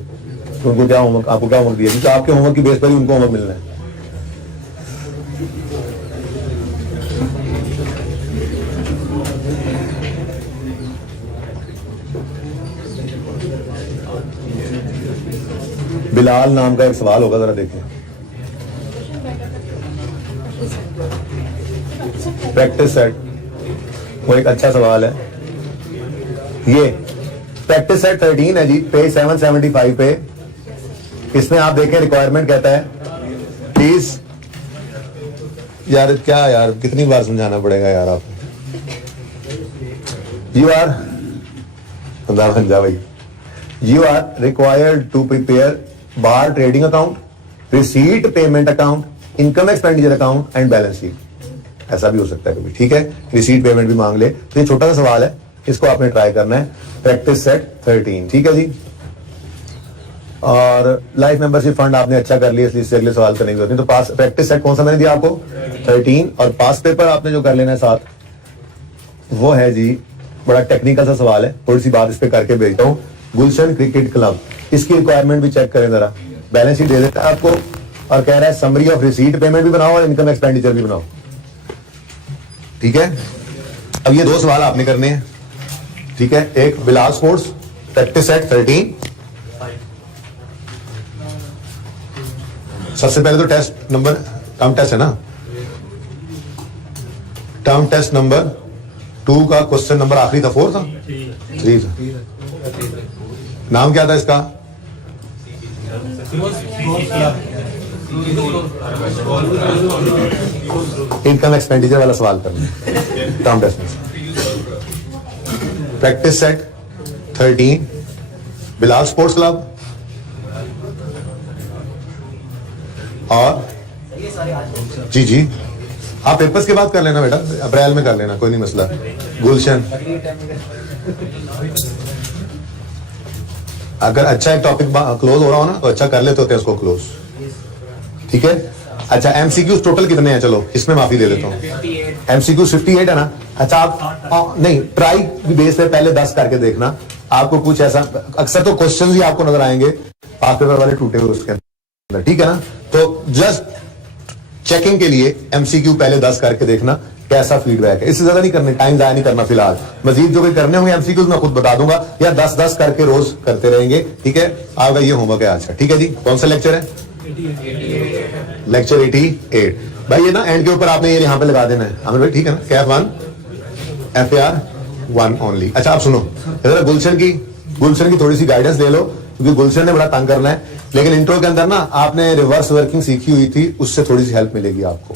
तो उनको क्या होमवर्क, आपको क्या होमवर्क दिया, क्योंकि आपके होमवर्क की बेस पर ही उनको होमवर्क मिलना है। बिलाल नाम का एक सवाल होगा, जरा देखें। प्रैक्टिस सेट, वो एक अच्छा सवाल है। ये प्रैक्टिस सेट 13 है जी, पेज 775 पे। इसमें आप देखें रिक्वायरमेंट कहता है प्लीज, यार क्या यार कितनी बार समझाना पड़ेगा यार आप, यू आर भाई, you are required to prepare bar trading account, receipt payment account, income expenditure account and balance sheet। ऐसा भी हो सकता है कभी, ठीक है, रिसीट पेमेंट भी मांग ले। तो ये छोटा सा सवाल है, इसको आपने ट्राई करना है, प्रैक्टिस सेट 13, ठीक है जी। और लाइफ मेंबरशिप फंड आपने अच्छा कर लिया, इसलिए इससे अगले सवाल करने की जरूरत नहीं। तो पास प्रैक्टिस सेट कौन सा मैंने दिया आपको, 13, और पास पेपर आपने जो कर लेना है साथ, वो है जी बड़ा टेक्निकल सा सवाल है, थोड़ी सी बात इस पे करके भेजता हूँ। गुलशन क्रिकेट क्लब, इसकी रिक्वायरमेंट भी चेक करें जरा, बैलेंस शीट दे देता है आपको और कह रहा है समरी ऑफ रिसीट पेमेंट भी बनाओ और इनकम एक्सपेंडिचर भी बनाओ, ठीक है। अब ये दो सवाल आपने करने हैं, ठीक है। एक बिलाल स्पोर्ट्स प्रैक्टिस सेट 13, सबसे पहले तो टेस्ट नंबर, टर्म टेस्ट है ना, टर्म टेस्ट नंबर 2 का क्वेश्चन नंबर आखिरी था, 4 था, 3 था। नाम क्या था इसका, इनकम एक्सपेंडिचर वाला सवाल करना टर्म टेस्ट में। Practice set 13, Bilal sports club, और जी जी, आप पेपर्स के बाद कर लेना बेटा, अप्रैल में कर लेना, कोई नहीं मसला। गुलशन, अगर अच्छा एक टॉपिक क्लोज हो रहा हो ना तो अच्छा कर लेते होते हैं उसको क्लोज, ठीक है। अच्छा, एमसीक्यूज टोटल कितने हैं? चलो इसमें माफी दे देता हूँ, एमसीक्यूज 58 है ना। अच्छा आप नहीं, ट्राई बेस पे पहले 10 करके देखना, आपको कुछ ऐसा, अक्सर तो क्वेश्चंस ही आपको नजर आएंगे पास पेपर वाले टूटे हुए उसके अंदर, ठीक है ना। तो जस्ट चेकिंग के लिए एमसीक्यू पहले 10 करके देखना कैसा फीडबैक है, इससे ज्यादा नहीं करने, टाइम जाया नहीं करना फिलहाल। मजीद जो भी करने होंगे एमसीक्यूज मैं खुद बता दूंगा, या 10-10 करके रोज करते रहेंगे, ठीक है। आपका ये होमवर्क है आज का, ठीक है जी। कौन सा लेक्चर है? लेक्चर 88। भाई ये ना एंड के ऊपर आपने ये यहाँ पे लगा देना है आमिर भाई, ठीक है ना। Kaif 1 FAR 1 only. अच्छा आप सुनो, गुलशन की थोड़ी सी गाइडेंस ले लो, क्योंकि गुलशन ने बड़ा तंग करना है, लेकिन इंट्रो के अंदर ना आपने रिवर्स वर्किंग सीखी हुई थी, उससे थोड़ी सी हेल्प मिलेगी आपको।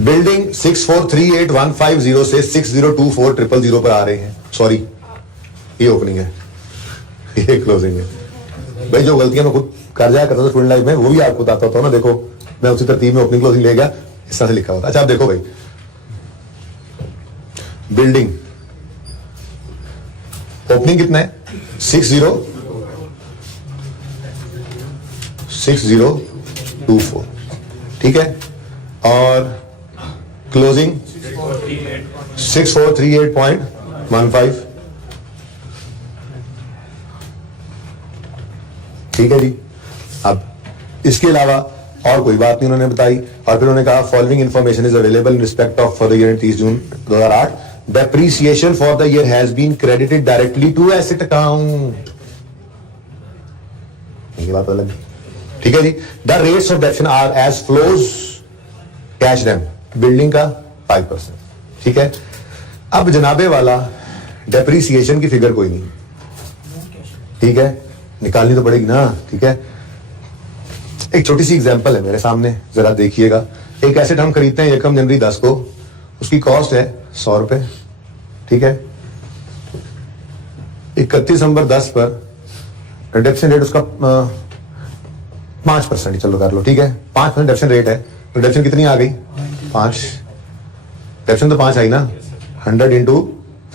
बिल्डिंग 6438-150 से 6024-000 पर आ रहे हैं, सॉरी ये ओपनिंग है, ये क्लोजिंग है। भाई जो गलतियां मैं खुद कर जाया करता था स्टूडेंट लाइफ में, वो भी आपको बताता होता हूं ना। देखो मैं उसी तरतीब में ओपनिंग क्लोजिंग ले गया, इस तरह से लिखा होता। अच्छा आप देखो भाई, बिल्डिंग ओपनिंग कितना है? 6024, ठीक है। और क्लोजिंग 6438.15, ठीक है जी। अब इसके अलावा और कोई बात नहीं उन्होंने बताई, और फिर उन्होंने कहा following information is available in respect of for the year 30 June 2008, depreciation for the year has been credited directly to asset account, ये बात अलग, ठीक है जी। The rates of depreciation are as follows, कैश रैम बिल्डिंग का 5%, ठीक है। अब जनाबे वाला डेप्रीसिएशन की फिगर कोई नहीं, ठीक है, निकालनी तो पड़ेगी ना, ठीक है। एक छोटी सी एग्जांपल है मेरे सामने, जरा देखिएगा। एक एसेट हम खरीदते हैं 1 जनवरी 10 को, उसकी कॉस्ट है 100 रुपए, ठीक है। 31 दिसंबर 10 पर रिडक्शन रेट उसका 5%, चलो कर लो, ठीक है। 5% रिडक्शन रेट है, रिडक्शन कितनी आ गई? 5, रिडक्शन तो 5 आई ना, 100 इंटू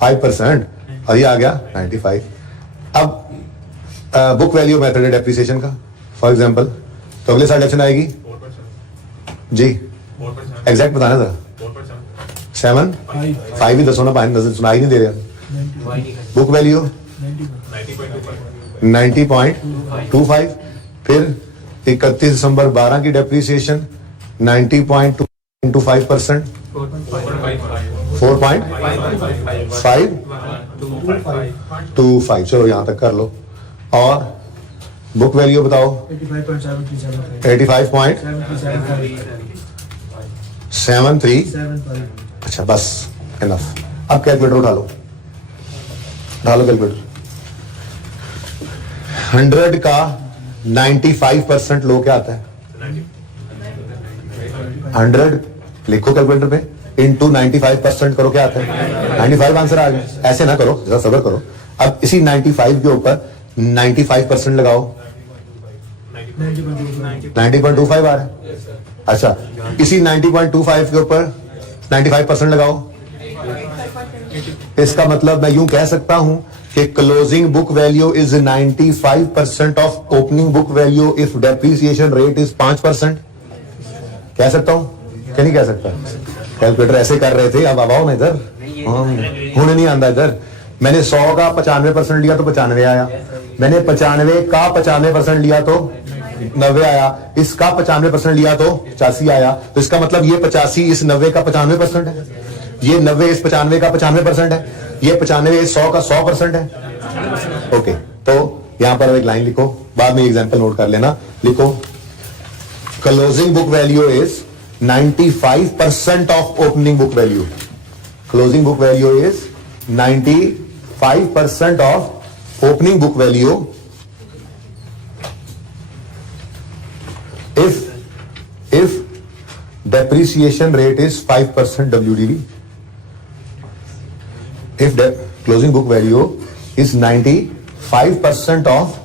5%, और ये आ गया 95। अब बुक वैल्यू मेथड है डेप्रिसिएशन का, फॉर एग्जांपल, तो अगले साल रिडक्शन आएगी जी, एग्जैक्ट बताना था। 7, 5 ही दसो ना, 5 सुनाई नहीं दे रहा। बुक वैल्यू 90.25, फिर 31 दिसंबर 12 की डेप्रिसिएशन 90.2 इंटू 5%, 4.525, चलो यहां तक कर लो। और बुक वैल्यू बताओ? 85.73। अच्छा बस इनफ। अब कैलकुलेटर उठा लो कैलकुलेटर। 100 का 95% लो क्या आता है? 100 लिखो कैलकुलेटर पे, इंटू 95% करो, क्या आता है? 95 आंसर आ गया। ऐसे ना करो, जरा सब्र करो। अब इसी 95 के ऊपर 95% लगाओ, 90.25 आ रहा है। अच्छा इसी 90.25 के ऊपर 95% लगाओ, इसका मतलब मैं यूं कह सकता हूं कि closing book value is 95% of opening book value if depreciation rate is 5%। कह सकता हूं क्या नहीं कह सकता? कैलकुलेटर ऐसे कर रहे थे, अब आओ ना इधर, होने नहीं आंदा इधर। मैंने 100 का 95% लिया तो 95 आया, मैंने 95 का 95% लिया तो 90 आया, इसका 95% लिया तो 85 आया। तो इसका मतलब ये 85 इस 90 का 95% है, ये 90 इस 95 का 95% है, ये 95 इस 100 का 100% है। ओके, तो यहां पर एक लाइन लिखो, बाद में एग्जांपल नोट कर लेना। लिखो closing book value is 95% of opening book value. Closing book value is 95% of opening book value if depreciation rate is 5% WDV, if the closing book value is 95% of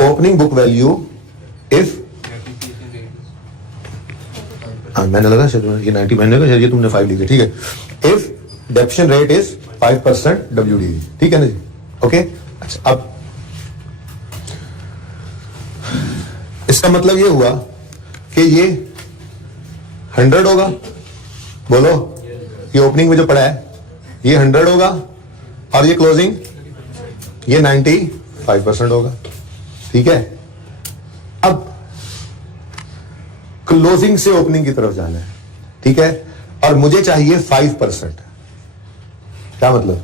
opening book value if, मैंने लगा शायद ये 90 महीने का, शायद ये तुमने 5 लिखे, ठीक है। इफ डेप्शन रेट इज 5% WDV, ठीक है ना जी, ओके। अच्छा, अब इसका मतलब ये हुआ कि ये 100 होगा, बोलो, ये ओपनिंग में जो पड़ा है ये 100 होगा और ये क्लोजिंग ये 95% होगा, ठीक है। अब क्लोजिंग से ओपनिंग की तरफ जाना है, ठीक है, और मुझे चाहिए 5%। क्या मतलब,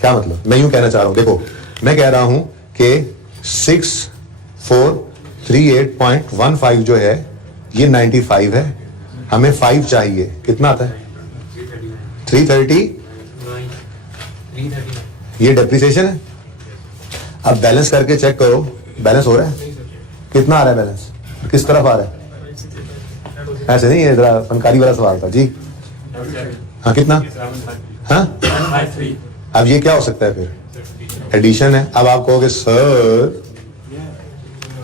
क्या मतलब, मैं यूं कहना चाह रहा हूं, देखो मैं कह रहा हूं कि 6438.15 जो है ये 95 है, हमें 5 चाहिए, कितना आता है 330, ये डेप्रिसिएशन है। अब बैलेंस करके चेक करो, बैलेंस हो रहा है, कितना आ रहा है बैलेंस, किस तरफ आ रहा है, ऐसे नहीं, ये जरा फनकारी वाला सवाल था जी। हाँ कितना, हाँ अब ये क्या हो सकता है फिर, एडिशन है। अब आप कहोगे सर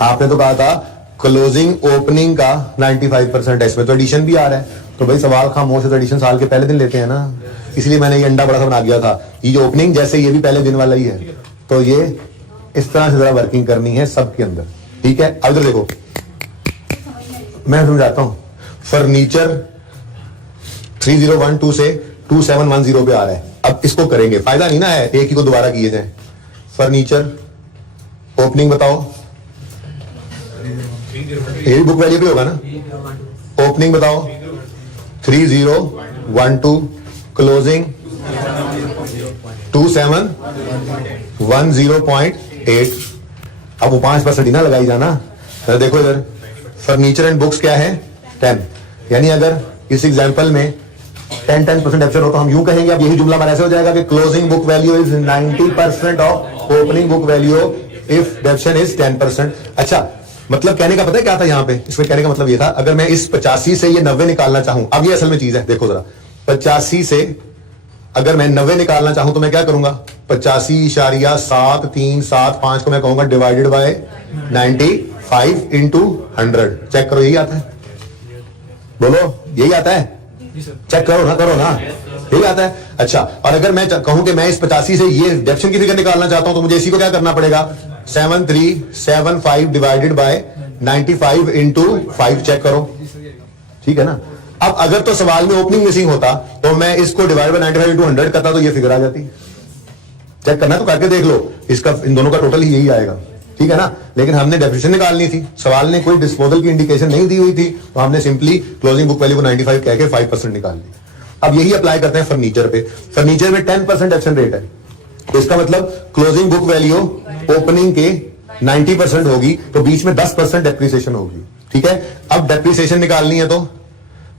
आपने तो कहा था क्लोजिंग ओपनिंग का 95% है, इसमें तो एडिशन भी आ रहा है। तो भाई सवाल खामोश है, तो एडिशन साल के पहले दिन लेते हैं ना, इसलिए मैंने ये अंडा बड़ा सा बना दिया था। ये जो ओपनिंग जैसे ये भी पहले दिन वाला ही है, तो ये इस तरह से जरा वर्किंग करनी है सबके अंदर, ठीक है। अब इधर देखो मैं समझाता हूं, फर्नीचर 3012 से 2710 पे आ रहा है। अब इसको करेंगे, फायदा नहीं ना है एक ही को दोबारा किए जाए। फर्नीचर ओपनिंग बताओ, ये बुक वैल्यू पे होगा ना, ओपनिंग बताओ 3012, क्लोजिंग 2710.8। अब वो 5% ही ना लगाई जाना। देखो इधर फर्नीचर एंड बुक्स क्या है 10, यानी अगर इस एग्जांपल में 10% डेप्शन हो तो हम यूं कहेंगे, अब यही जुमला हमारा ऐसे हो जाएगा कि closing book value is 90% of opening book value if डेप्शन is 10%। अच्छा, मतलब कहने का पता है क्या था यहाँ पे, इसमें कहने का मतलब ये था, अगर मैं इस 85 से ये 90 निकालना चाहूं, अब ये असल में चीज है, देखो जरा 85 से अगर मैं 90 निकालना चाहूं तो मैं क्या करूंगा, 85.73775 को मैं कहूंगा डिवाइडेड बाय 95 इंटू 100। चेक करो, यही आता है, बोलो यही आता है, चेक करो ना, करो ना, यही आता है। अच्छा, और अगर मैं कहूं कि मैं इस 85 से ये डेप्शन की फिगर निकालना चाहता हूं तो मुझे इसी को क्या करना पड़ेगा, 7375 डिवाइडेड बाय 95 इंटू 5। चेक करो, ठीक है ना। अब अगर तो सवाल में ओपनिंग मिसिंग होता तो मैं इसको डिवाइड बाय 95 इंटू 100 करता तो ये फिगर आ जाती। चेक करना तो करके देख लो, इसका इन दोनों का टोटल ही यही आएगा, ठीक है ना। लेकिन हमने डेफिनेशन निकालनी थी, सवाल ने कोई डिस्पोजल की इंडिकेशन नहीं दी हुई थी, तो हमने सिंपली क्लोजिंग बुक वैल्यू को 95 कह के 5% निकाल ली। अब यही अप्लाई करते हैं फर्नीचर पे। फर्नीचर में 10% एक्शन रेट है, तो इसका मतलब क्लोजिंग बुक वैल्यू ओपनिंग के 90% होगी, तो बीच में 10% डेप्रिसिएशन होगी, ठीक है। अब डेप्रिसिएशन निकालनी है तो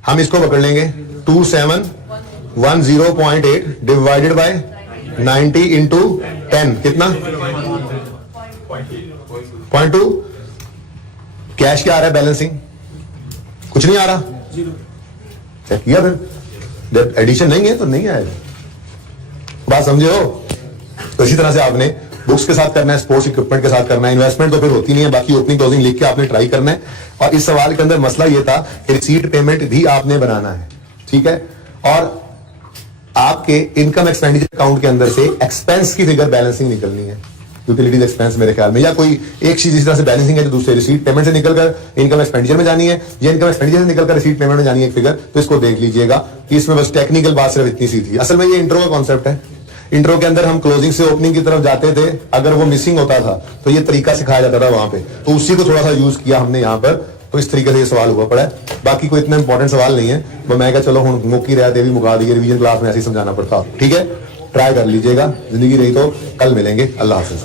हम इसको पकड़ लेंगे 2710.8 डिवाइडेड बाय 90 इंटू 10, कितना 0.2। कैश क्या आ रहा है, बैलेंसिंग कुछ नहीं आ रहा, चेक किया फिर, एडिशन नहीं है तो नहीं आएगा। बात समझे हो। तो इसी तरह से आपने बुक्स के साथ करना है, स्पोर्ट्स इक्विपमेंट के साथ करना है, इन्वेस्टमेंट तो फिर होती नहीं है, बाकी ओपनिंग क्लोजिंग लिख के आपने ट्राई करना है। और इस सवाल के अंदर मसला ये था कि रिसीट पेमेंट भी आपने बनाना है, ठीक है। और आपके इनकम एक्सपेंडिचर अकाउंट के अंदर से एक्सपेंस की फिगर बैलेंसिंग निकलनी है, यूटिलिटीज एक्सपेंस मेरे ख्याल में, या कोई एक चीज इस तरह से बैलेंसिंग है जो दूसरे रिसीट पेमेंट से निकलकर इनकम एक्सपेंडिचर में जानी है, या इनकम एक्सपेंडिचर से निकलकर रिसीट पेमेंट में जानी है एक फिगर। तो इसको देख लीजिएगा कि इसमें बस टेक्निकल बात सिर्फ इतनी सी थी। असल में ये इंट्रो का कॉन्सेप्ट है। इंट्रो के अंदर हम क्लोजिंग से ओपनिंग की तरफ जाते थे, अगर वो मिसिंग होता था तो ये तरीका सिखाया जाता था वहां पे, तो उसी को थोड़ा सा यूज किया हमने यहाँ पर। तो इस तरीके से ये सवाल हुआ पड़ा है, बाकी कोई इतना इंपॉर्टेंट सवाल नहीं है। तो मैं क्या, चलो हूं मुक्की रहते भी मुका दिए, रिवीजन क्लास में ऐसे ही समझाना पड़ता, ठीक है। ट्राई कर लीजिएगा, जिंदगी रही तो कल मिलेंगे। अल्लाह हाफिज।